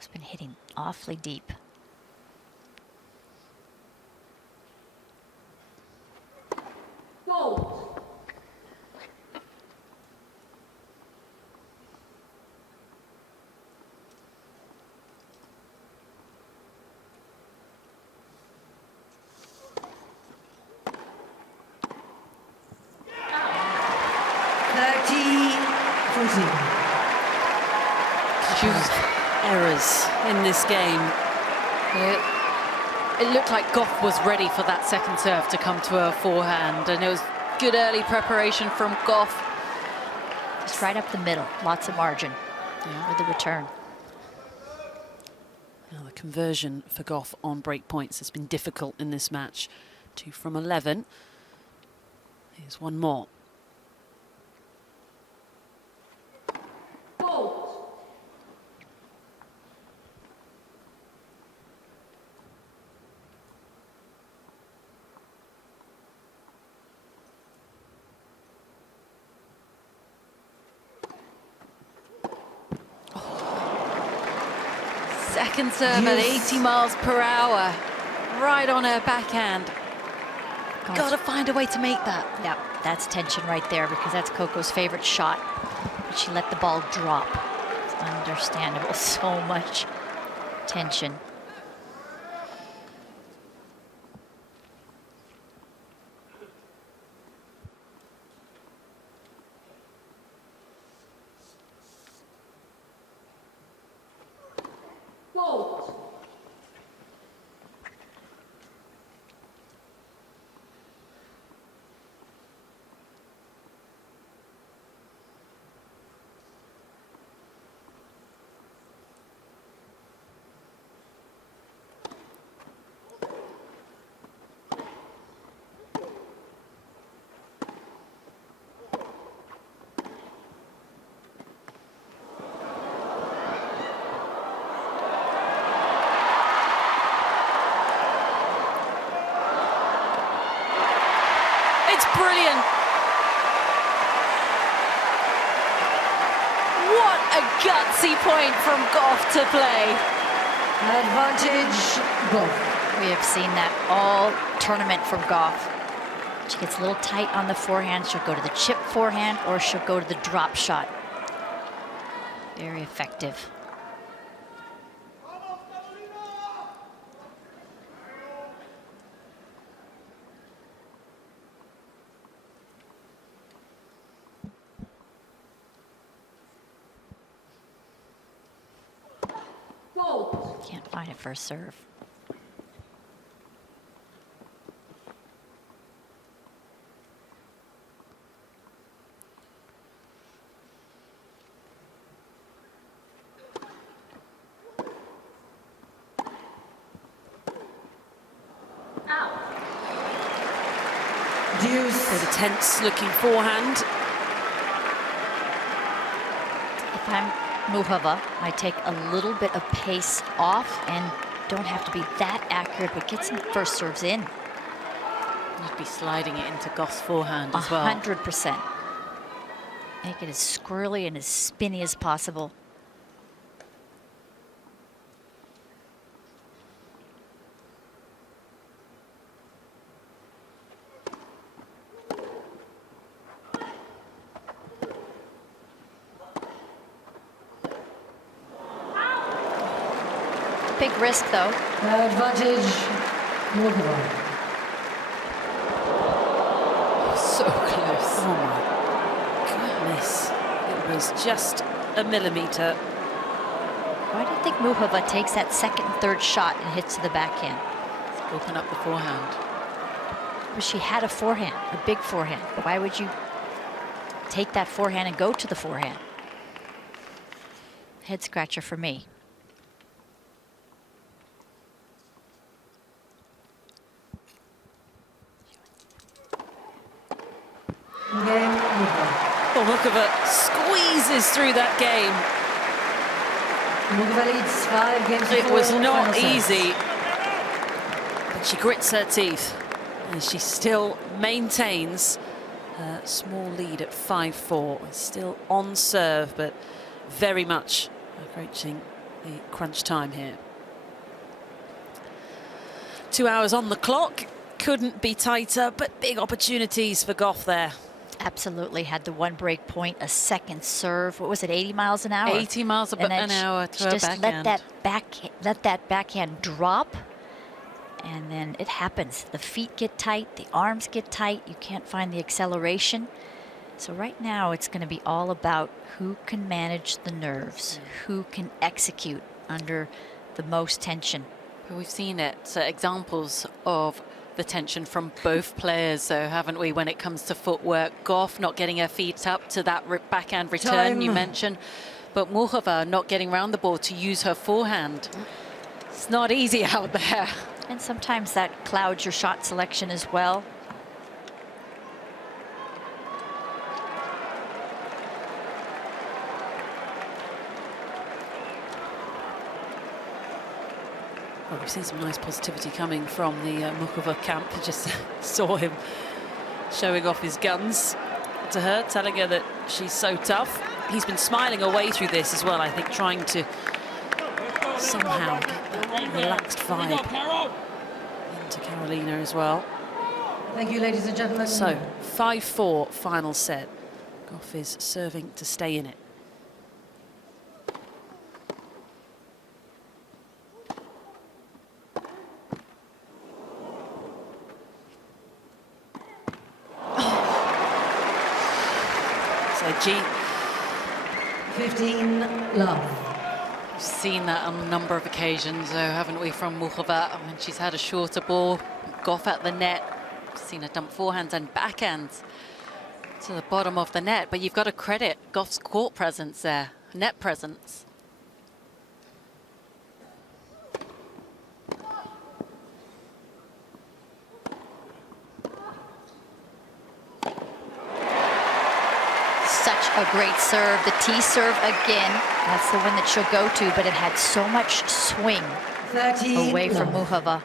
She's been hitting awfully deep. Errors in this game. It looked like Gauff was ready for that second serve to come to her forehand, and it was good early preparation from Gauff. Just right up the middle, lots of margin with the return. Now the conversion for Gauff on break points has been difficult in this match. 2 from 11. Here's one more. Second serve at 80 miles per hour, right on her backhand. Got to find a way to make that. Yep, that's tension right there, because that's Coco's favorite shot. But she let the ball drop. It's understandable, so much tension. Brilliant. What a gutsy point from Gauff to play. Advantage, Gauff. We have seen that all tournament from Gauff. She gets a little tight on the forehand. She'll go to the chip forehand, or she'll go to the drop shot. Very effective. Can't find it for a serve. Deuce. With a tense looking forehand. If I'm Muchova, I take a little bit of pace off and don't have to be that accurate, but get some first serves in. You'd be sliding it into Gauff's forehand as well. 100%. Make it as squirrely and as spinny as possible. big risk, though. Advantage, Muchova. So close. Oh my goodness. It was just a millimetre. Why do you think Muchova takes that second and third shot and hits to the backhand? Open up the forehand. Well, she had a forehand, a big forehand. Why would you take that forehand and go to the forehand? Head scratcher for me. Game over. Oh, Muchova squeezes through that game. Muchova leads 5 games to 4. It was not Final sets. easy, but she grits her teeth and she still maintains a small lead at 5-4. Still on serve, but very much approaching the crunch time here. 2 hours on the clock, couldn't be tighter, but big opportunities for Gauff there. Absolutely had the one break point, a second serve. What was it, 80 miles an hour? 80 miles And then an hour to her just backhand. let that backhand drop, and then it happens. The feet get tight, the arms get tight. You can't find the acceleration. So right now it's going to be all about who can manage the nerves, who can execute under the most tension. But we've seen it, so examples of the tension from both players, so haven't we, when it comes to footwork? Gauff not getting her feet up to that backhand return Time. you mentioned, but Muchova not getting around the ball to use her forehand. It's not easy out there. And sometimes that clouds your shot selection as well. Well, we've seen some nice positivity coming from the Muchova camp. I just saw him showing off his guns to her, telling her that she's so tough. He's been smiling away through this as well, I think, trying to somehow get that relaxed vibe into Karolina as well. Thank you, ladies and gentlemen. So, 5-4 final set. Gauff is serving to stay in it. G. 15 love. We've seen that on a number of occasions, though, haven't we, from Muchova? When she's had a shorter ball, Gauff at the net. We've seen her dump forehands and backhands to the bottom of the net, but you've got to credit Gauff's court presence there, net presence. Such a great serve. The T serve again. That's the one that she'll go to, but it had so much swing 30 away from love. Muchova.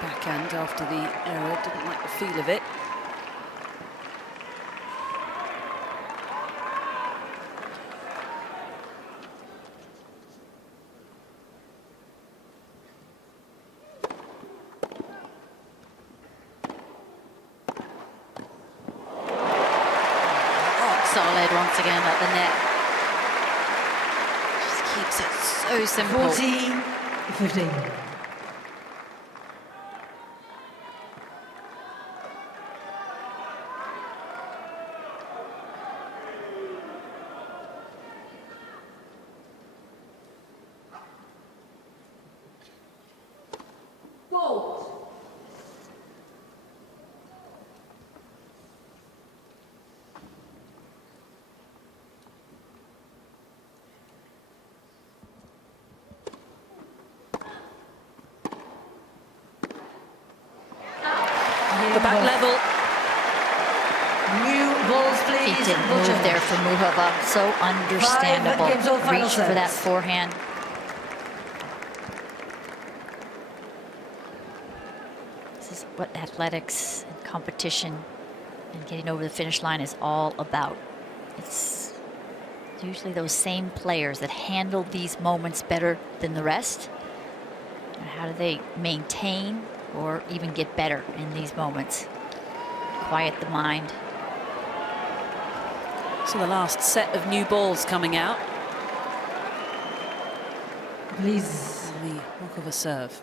Backhand after the error, didn't like the feel of it. Solid once again at the net. Just keeps it so simple. 40-15. The back level. New balls, please. He didn't move there for Muchova. So understandable. 5 games all final Reached for that sets. forehand. This is what athletics and competition and getting over the finish line is all about. It's usually those same players that handle these moments better than the rest. And how do they maintain or even get better in these moments? Quiet the mind. So the last set of new balls coming out. Please. And the Muchova serve.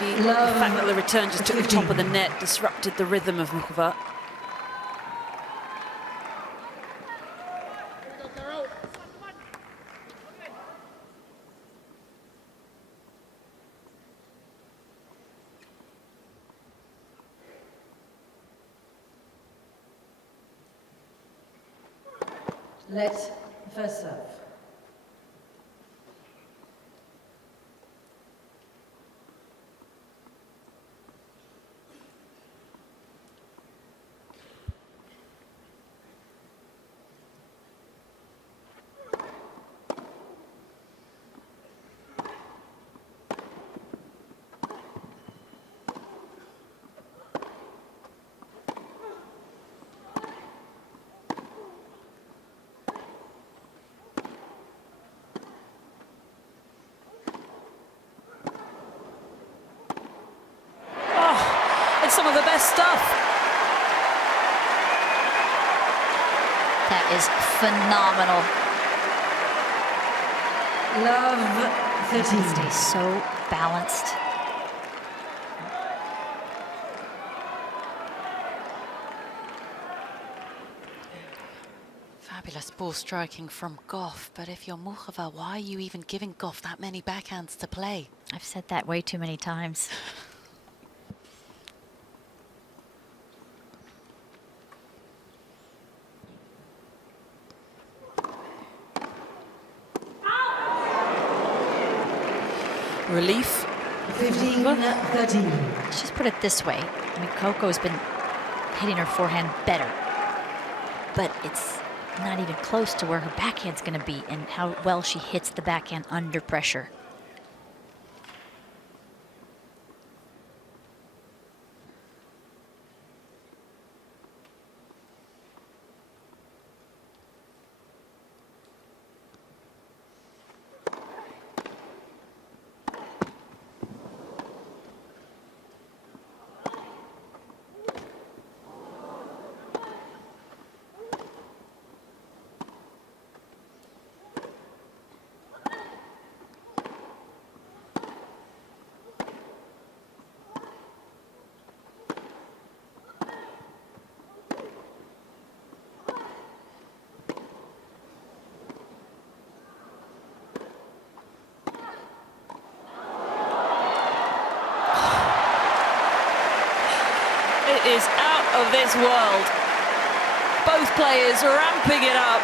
Maybe the fact that the return just took the top of the net disrupted the rhythm of Muchova. Let first serve. It's some of the best stuff. That is phenomenal. Love 13. Stays so balanced. Fabulous ball striking from Gauff, but if you're Muchova, why are you even giving Gauff that many backhands to play? I've said that way too many times. Relief. 15-13. Let's just put it this way. I mean, Coco's been hitting her forehand better, but it's not even close to where her backhand's going to be and how well she hits the backhand under pressure. It is out of this world. Both players ramping it up.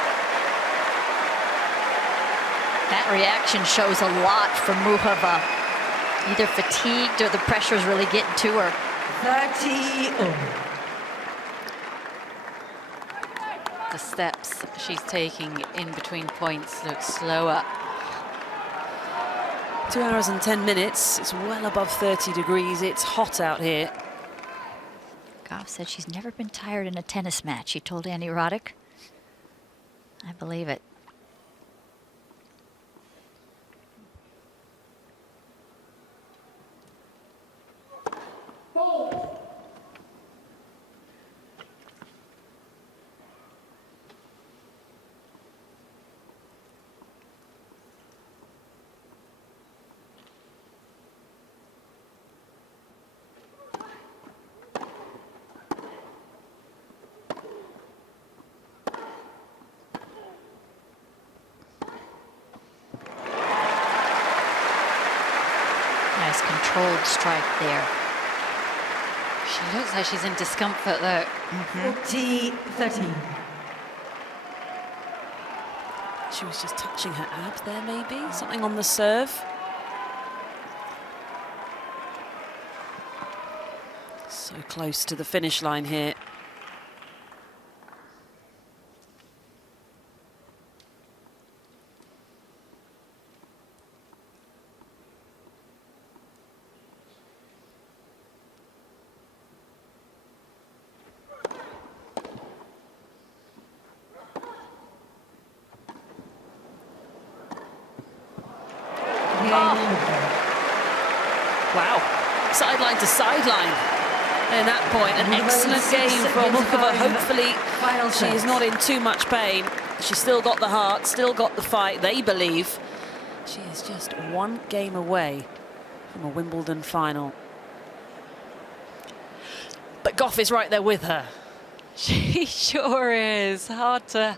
That reaction shows a lot from Muchova. Either fatigued or the pressure's really getting to her. 30. The steps she's taking in between points look slower. 2 hours and 10 minutes. It's well above 30 degrees. It's hot out here. Gauff said she's never been tired in a tennis match. She told Andy Roddick. I believe it. Nice controlled strike there. She looks like she's in discomfort, though. 40-13. She was just touching her ab there, maybe? Something on the serve. So close to the finish line here. Wow, sideline to sideline. And at that point, an excellent game from Muchova. Hopefully, she is not in too much pain. She's still got the heart, still got the fight, they believe. She is just one game away from a Wimbledon final. But Gauff is right there with her. She sure is. Hard to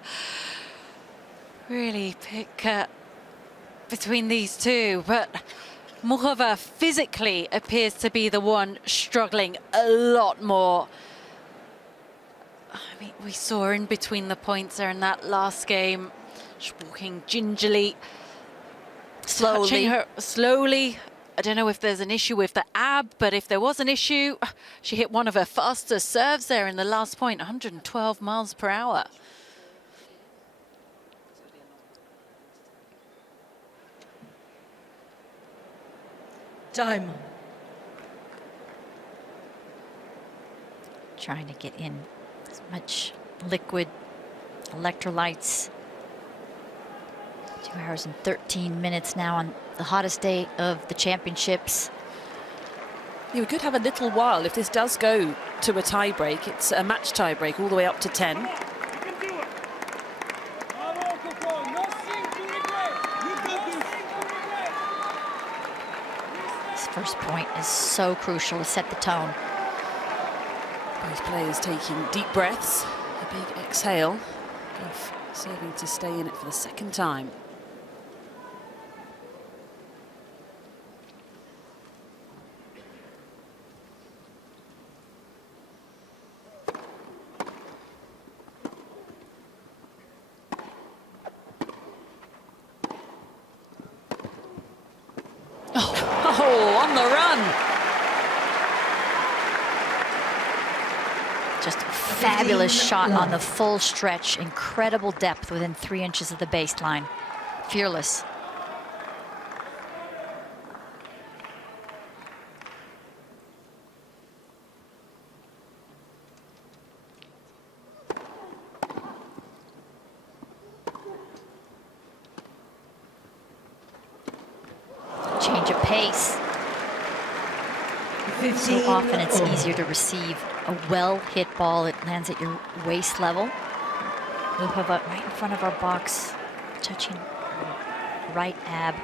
really pick between these two, but Muchova physically appears to be the one struggling a lot more. I mean, we saw her in between the points there in that last game. She's walking gingerly, touching her slowly. I don't know if there's an issue with the ab, but if there was an issue, she hit one of her faster serves there in the last point, 112 miles per hour. Time. Trying to get in as much liquid, electrolytes. 2 hours and 13 minutes now on the hottest day of the championships. Yeah, we could have a little while if this does go to a tie-break. It's a match tie-break all the way up to 10. You can do it. Bravo, Coco. Nothing to regret. You got this. This first point is so crucial to set the tone. Both players taking deep breaths, a big exhale. Gauff serving to stay in it for the second time. Oh, on the run. Just a fabulous shot on the full stretch. Incredible depth within 3 inches of the baseline. Fearless. Change of pace. So often it's easier to receive a well-hit ball. It lands at your waist level. Muchova right in front of our box, touching right ab.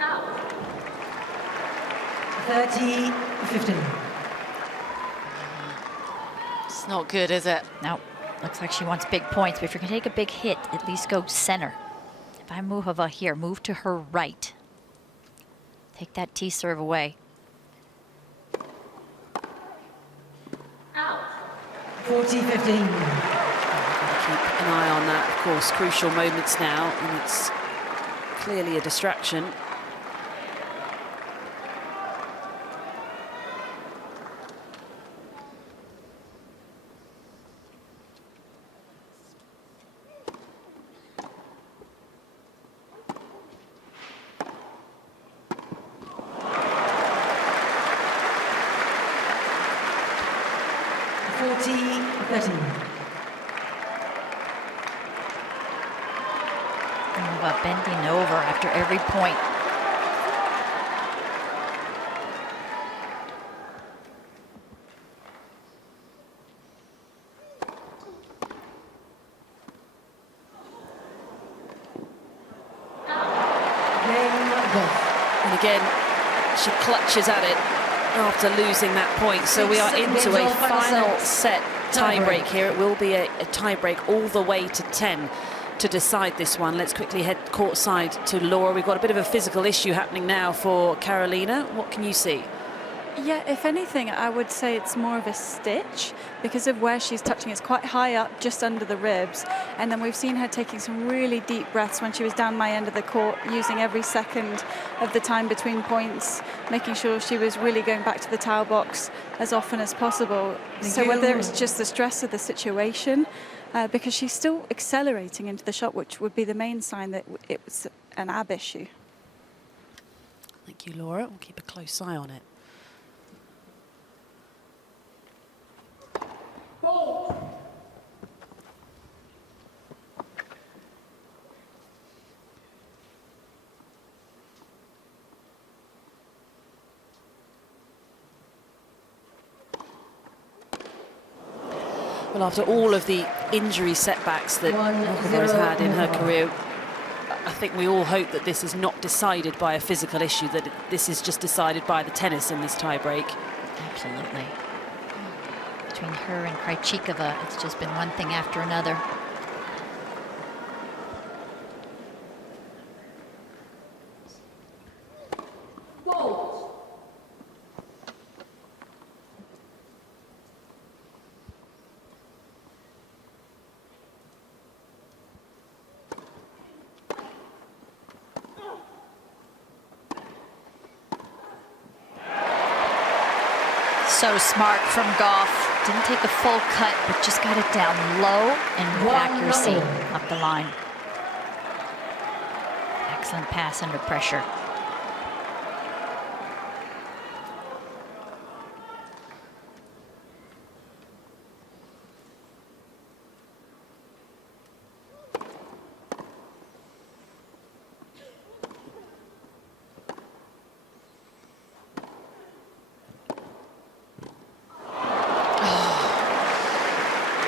Out. 30-15. It's not good, is it? No, looks like she wants big points, but if you're gonna take a big hit, at least go center. If I'm Muchova here, move to her right. Take that T serve away. Out. 40-15. Keep an eye on that, of course. Crucial moments now, and it's clearly a distraction. Muchova bending over after every point. And again, she clutches at it after losing that point. So we are into a final set tie break here. It will be a tie break all the way to 10 to decide this one. Let's quickly head courtside to Laura. We've got a bit of a physical issue happening now for Karolina. What can you see? Yeah, if anything, I would say it's more of a stitch because of where she's touching. It's quite high up, just under the ribs. And then we've seen her taking some really deep breaths when she was down my end of the court, using every second of the time between points, making sure she was really going back to the towel box as often as possible. So whether it's just the stress of the situation, because she's still accelerating into the shot, which would be the main sign that it was an ab issue. Thank you, Laura. We'll keep a close eye on it. Well, after all of the injury setbacks that Muchova has had in her career, I think we all hope that this is not decided by a physical issue, that this is just decided by the tennis in this tie-break. Absolutely. Between her and Krejcikova, it's just been one thing after another. So smart from Gauff. Didn't take a full cut, but just got it down low and with accuracy up the line. Excellent pass under pressure.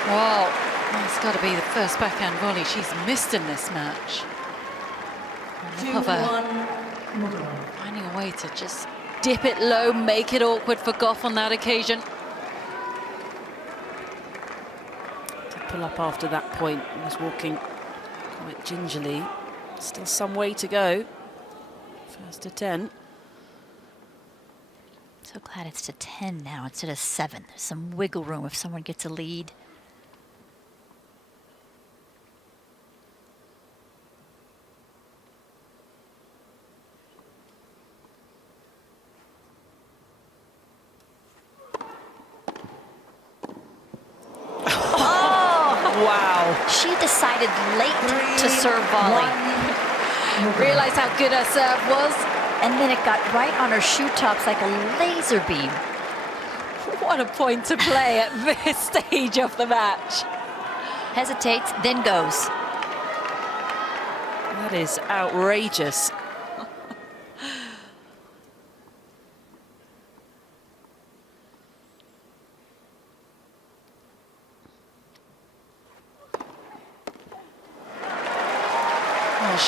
Wow, that's got to be the first backhand volley she's missed in this match. Muchova finding a way to just dip it low, make it awkward for Gauff on that occasion. To pull up after that point, was walking quite gingerly. Still some way to go. First to 10. So glad it's to 10 now instead of 7. There's some wiggle room if someone gets a lead. Wow. She decided late to serve volley. Realized how good her serve was. And then it got right on her shoe tops like a laser beam. What a point to play at this stage of the match. Hesitates, then goes. That is outrageous.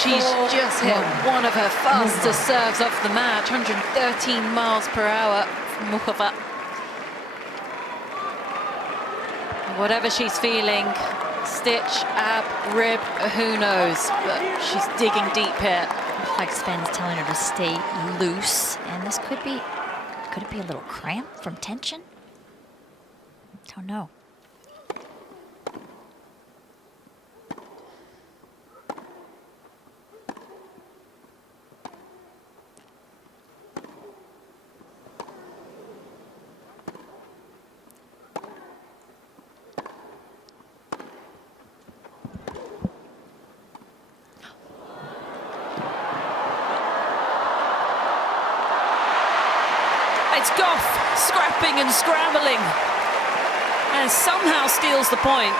She's just hit one of her fastest serves off the match, 113 miles per hour from Muchova. Whatever she's feeling, stitch, ab, rib, who knows, but she's digging deep here. Like Sven's telling her to stay loose, and this could it be a little cramp from tension? Don't know. It's Gauff scrapping and scrambling and somehow steals the point.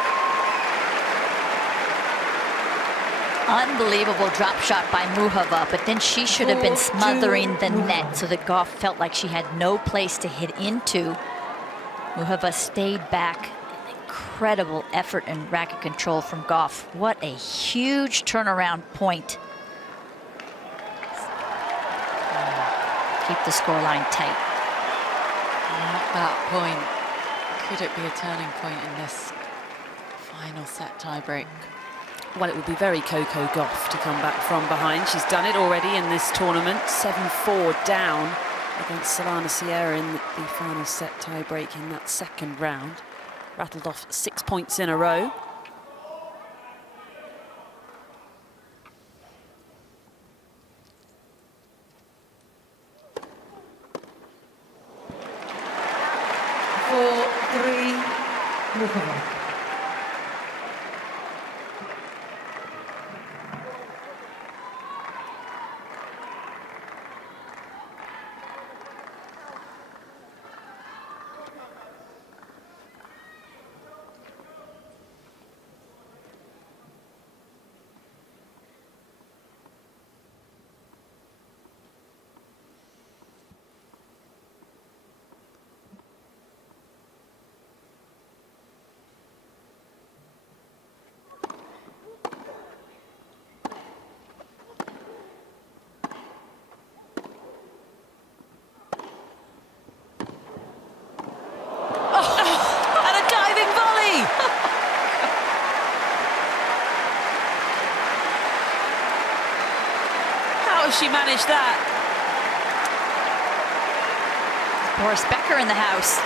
Unbelievable drop shot by Muchova, but then she should have been smothering the net so that Gauff felt like she had no place to hit into. Muchova stayed back. Incredible effort and racket control from Gauff. What a huge turnaround point. Keep the scoreline tight. At that point, Could it be a turning point in this final set tie-break? Well, it would be very Coco Gauff to come back from behind. She's done it already in this tournament. 7-4 down against Solana Sierra in the final set tie-break in that second round. Rattled off 6 points in a row. Muchova. She managed that. Boris Becker in the house.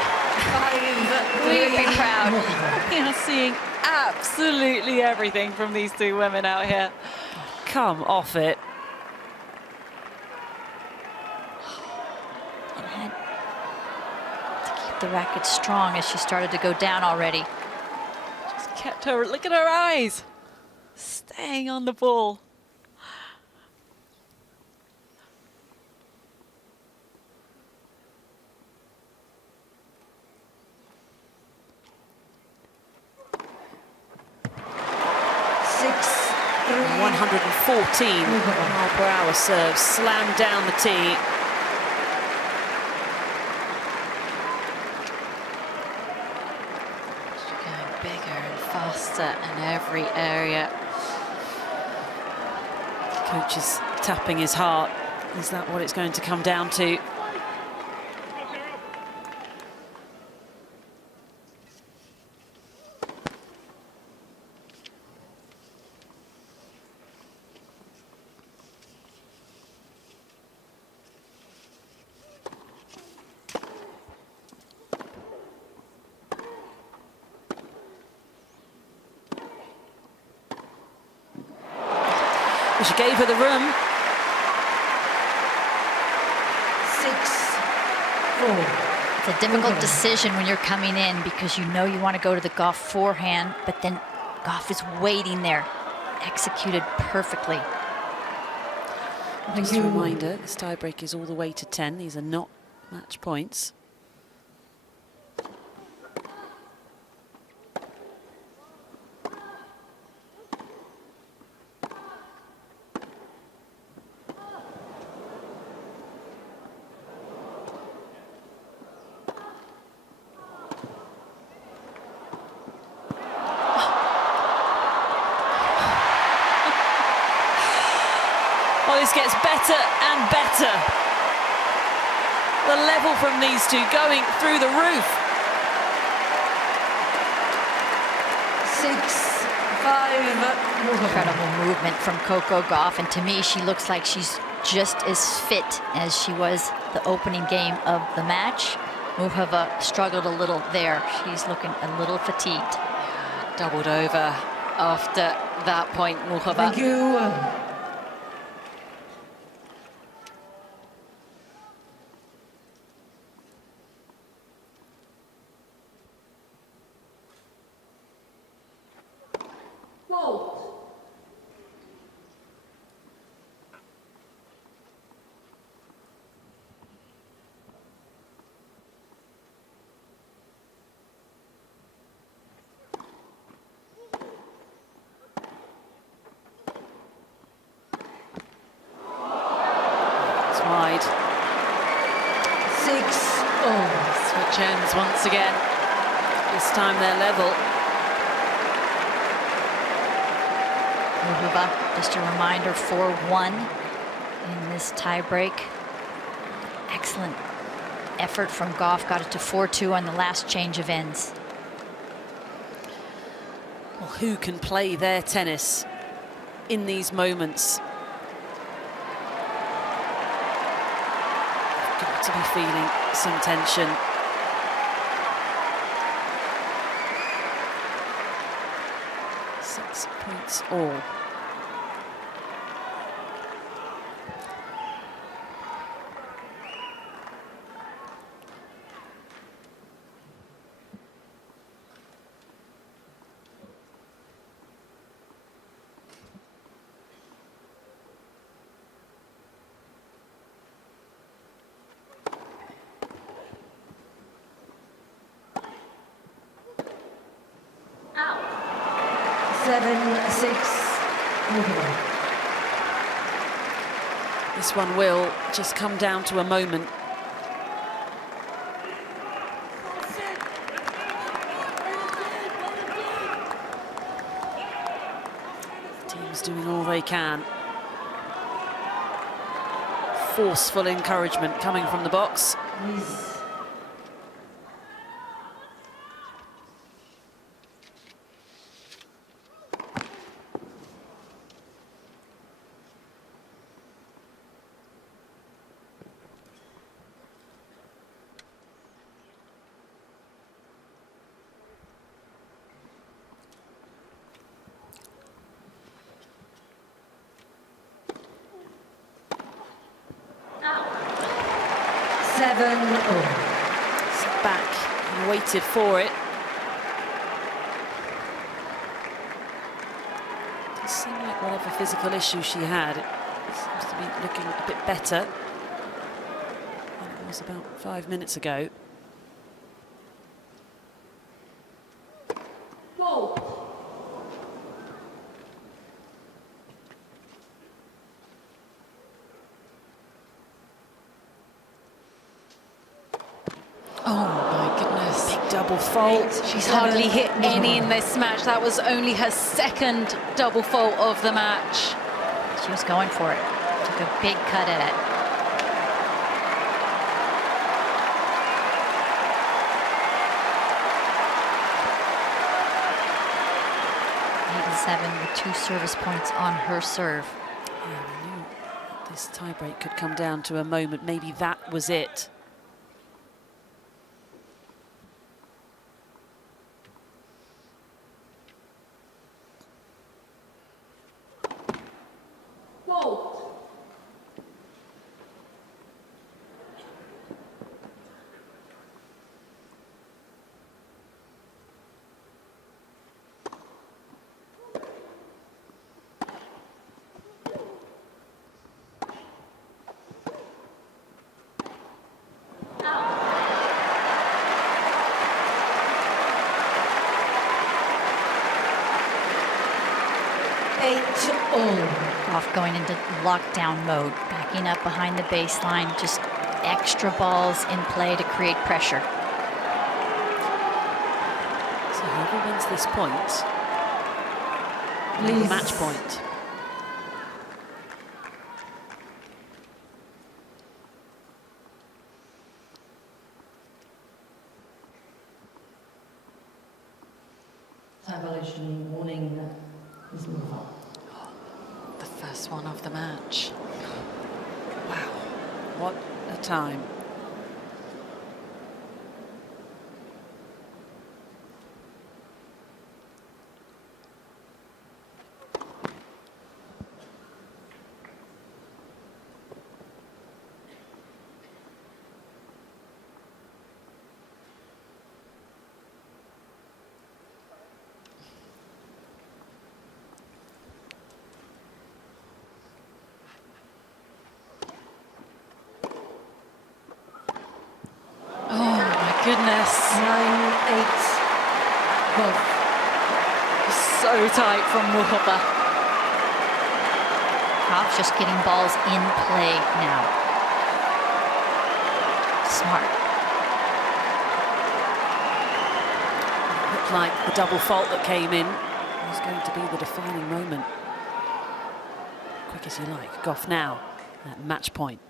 We'd be proud. We are seeing absolutely everything from these two women out here. Come off it. And had to keep the racket strong as she started to go down already. Just kept her, look at her eyes, staying on the ball. Six, 114 mile per hour serve, slammed down the tee. She's going bigger and faster in every area. Coach is tapping his heart. Is that what it's going to come down to? She gave her the room. 6-4. It's a difficult decision when you're coming in because you know you want to go to the Gauff forehand, but then Gauff is waiting there. Executed perfectly. Just a reminder, this tiebreak is all the way to 10. These are not match points. Well, this gets better and better. The level from these two going through the roof. 6-5. Incredible movement from Coco Gauff, and to me, she looks like she's just as fit as she was the opening game of the match. Muchova struggled a little there. She's looking a little fatigued. Doubled over after that point, Muchova. Thank you. Wide. 6-0. Switch ends once again. This time they're level. Muchova, just a reminder, 4-1 in this tiebreak. Excellent effort from Gauff, got it to 4-2 on the last change of ends. Well, who can play their tennis in these moments? Got to be feeling some tension. Six points all. Seven, six, Muchova. This one will just come down to a moment. The team's doing all they can. Forceful encouragement coming from the box. Please. Seven, oh. Sat back and waited for it. It seemed like whatever physical issue she had, it seems to be looking a bit better than it was about 5 minutes ago. Double fault. She's hardly hit any in this match. That was only her second double fault of the match. She was going for it. Took a big cut at it. Seven with 2 service points on her serve. Yeah, we knew this tiebreak could come down to a moment. Maybe that was it. Gauff going into lockdown mode, backing up behind the baseline, just extra balls in play to create pressure. So whoever wins this point, match point. Time violation warning is Muchova. The first one of the match. Wow, what a time. Goodness. 9-8, Gauff. So tight from Muchova. Gauff just getting balls in play now. Smart. It looked like the double fault that came in was going to be the defining moment. Quick as you like. Gauff now at match point.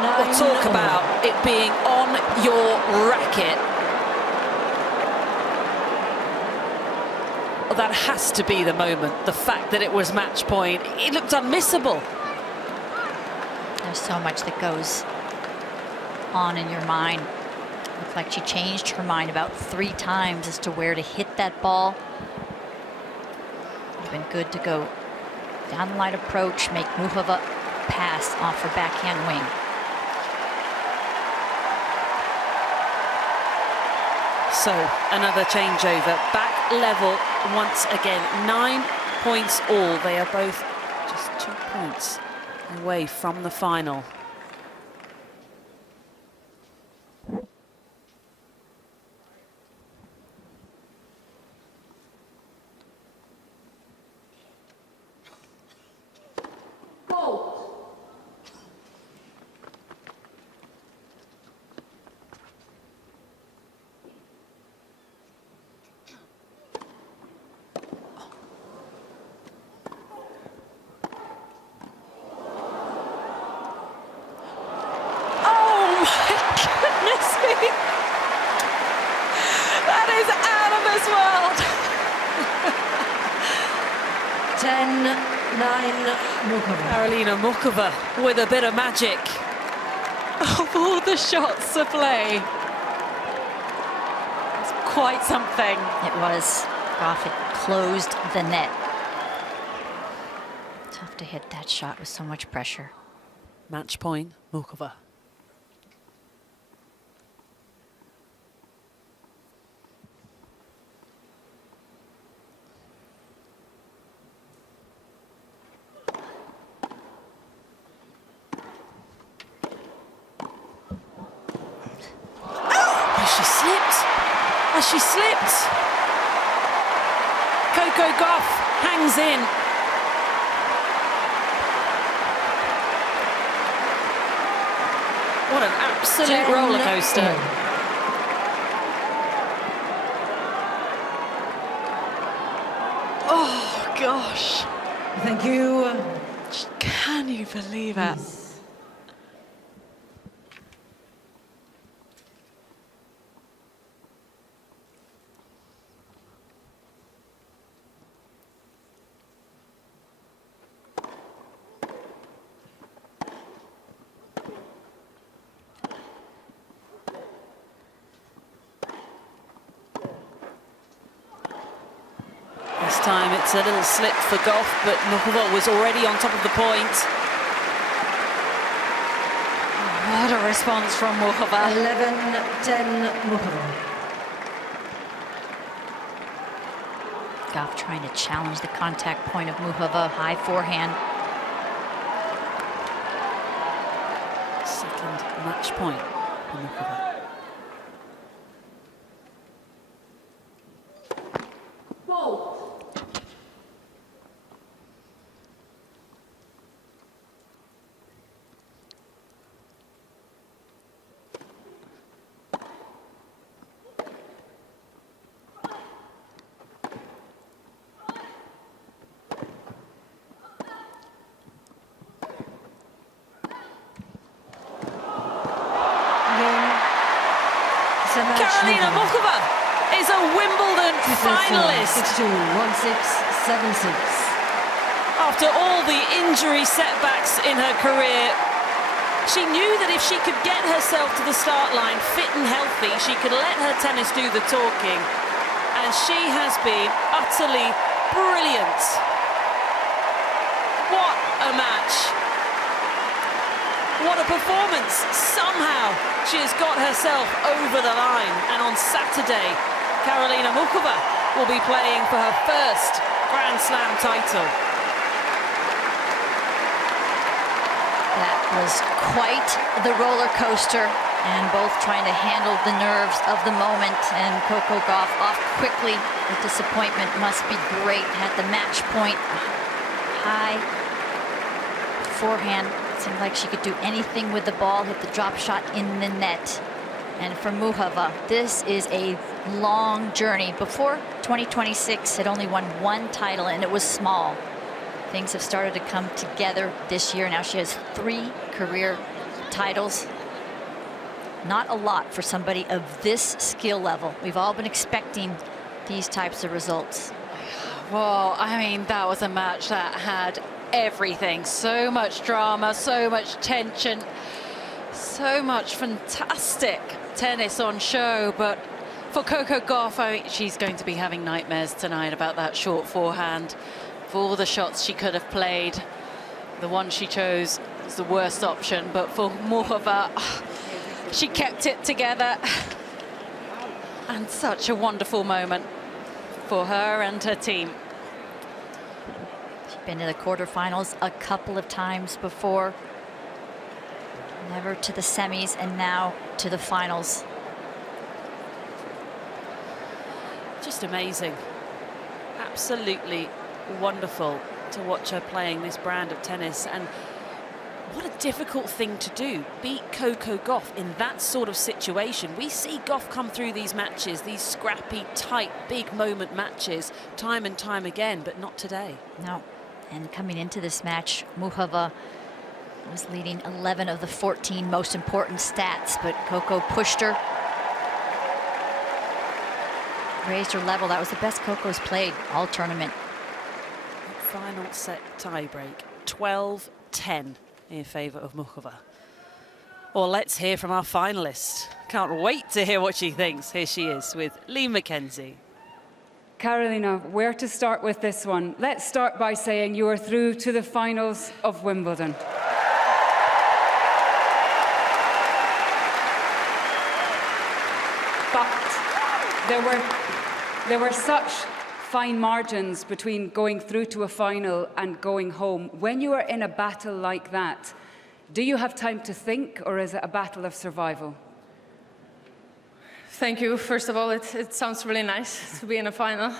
Well, talk being on your racket. Well, that has to be the moment. The fact that it was match point, it looked unmissable. There's so much that goes on in your mind. Looks like she changed her mind about 3 times as to where to hit that ball. It's been good to go down the line approach, make Muchova pass off her backhand wing. So another changeover, back level once again, 9 points all. They are both just 2 points away from the final. That is out of this world. 10-9 Muchova. Karolina Muchova with a bit of magic. Of all the shots to play, it's quite something. It was. Gauff had closed the net. Tough to hit that shot with so much pressure. Match point, Muchova. She slipped. Coco Gauff hangs in. What an absolute roller coaster. Oh gosh. Thank you. Can you believe it? This time it's a little slip for Gauff, but Muchova was already on top of the point. What a response from Muchova. 11-10 Muchova. Gauff trying to challenge the contact point of Muchova. High forehand. Second match point for Muchova. Karolina Muchova is a Wimbledon finalist. 6-2, 1-6, 7-6. After all the injury setbacks in her career, she knew that if she could get herself to the start line fit and healthy, she could let her tennis do the talking. And she has been utterly brilliant. What a match. What a performance. Somehow she has got herself over the line. And on Saturday, Karolina Muchova will be playing for her first Grand Slam title. That was quite the roller coaster, and both trying to handle the nerves of the moment. And Coco Gauff off quickly. The disappointment must be great. Had the match point. High forehand. Seemed like she could do anything with the ball, hit the drop shot in the net. And for Muchova, this is a long journey. Before 2026, had only won 1 title, and it was small. Things have started to come together this year. Now she has 3 career titles. Not a lot for somebody of this skill level. We've all been expecting these types of results. Well, I mean, that was a match that had everything. So much drama, so much tension, so much fantastic tennis on show. But for Coco Gauff, I mean, she's going to be having nightmares tonight about that short forehand. For all the shots she could have played, the one she chose was the worst option. But for Muchova, she kept it together. And such a wonderful moment for her and her team. She's been to the quarterfinals a couple of times before. Never to the semis, and now to the finals. Just amazing. Absolutely wonderful to watch her playing this brand of tennis. And what a difficult thing to do, beat Coco Gauff in that sort of situation. We see Gauff come through these matches, these scrappy, tight, big moment matches, time and time again, but not today. No. And coming into this match, Muchova was leading 11 of the 14 most important stats, but Coco pushed her, raised her level. That was the best Coco's played all tournament. Final set tiebreak, 12-10 in favour of Muchova. Well, let's hear from our finalist. Can't wait to hear what she thinks. Here she is with Lee McKenzie. Karolina, where to start with this one? Let's start by saying you are through to the finals of Wimbledon. But there were such fine margins between going through to a final and going home. When you are in a battle like that, do you have time to think, or is it a battle of survival? Thank you. First of all, it sounds really nice to be in a final.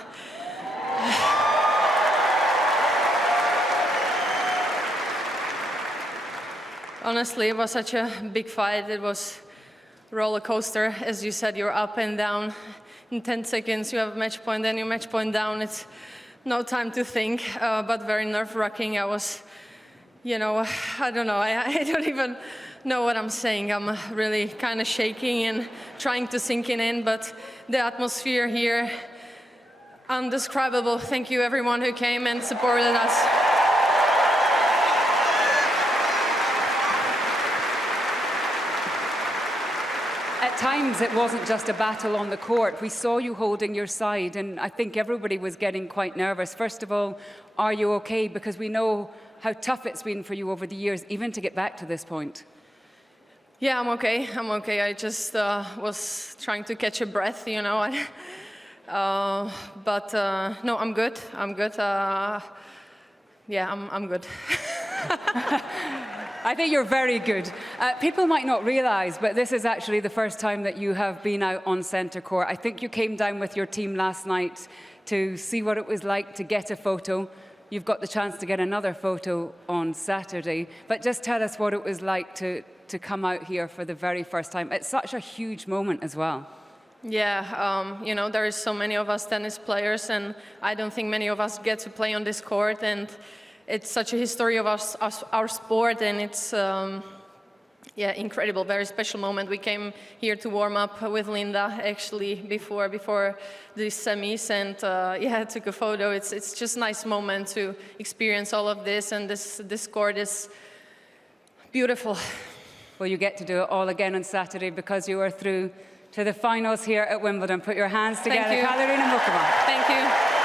Honestly, it was such a big fight. It was a roller coaster. As you said, you're up and down. In 10 seconds, you have a match point, then your match point down. It's no time to think, but very nerve-wracking. I was, you know, I don't know. I don't even know what I'm saying. I'm really kind of shaking and trying to sink it in, but the atmosphere here, indescribable. Thank you, everyone who came and supported us. At times, it wasn't just a battle on the court. We saw you holding your side, and I think everybody was getting quite nervous. First of all, are you okay? Because we know how tough it's been for you over the years, even to get back to this point. Yeah, I'm okay. I'm okay. I just was trying to catch a breath, you know. But no, I'm good. I'm good. Yeah, I'm good. I think you're very good. People might not realize, but this is actually the first time that you have been out on centre court. I think you came down with your team last night to see what it was like to get a photo. You've got the chance to get another photo on Saturday. But just tell us what it was like to come out here for the very first time. It's such a huge moment as well. Yeah, you know, there is so many of us tennis players, and I don't think many of us get to play on this court. And it's such a history of our sport, and it's yeah, incredible, very special moment. We came here to warm up with Linda actually before the semis, and yeah, took a photo. It's just a nice moment to experience all of this, and this court is beautiful. Well, you get to do it all again on Saturday because you are through to the finals here at Wimbledon. Put your hands together. Thank you. Karolina Muchova. Thank you.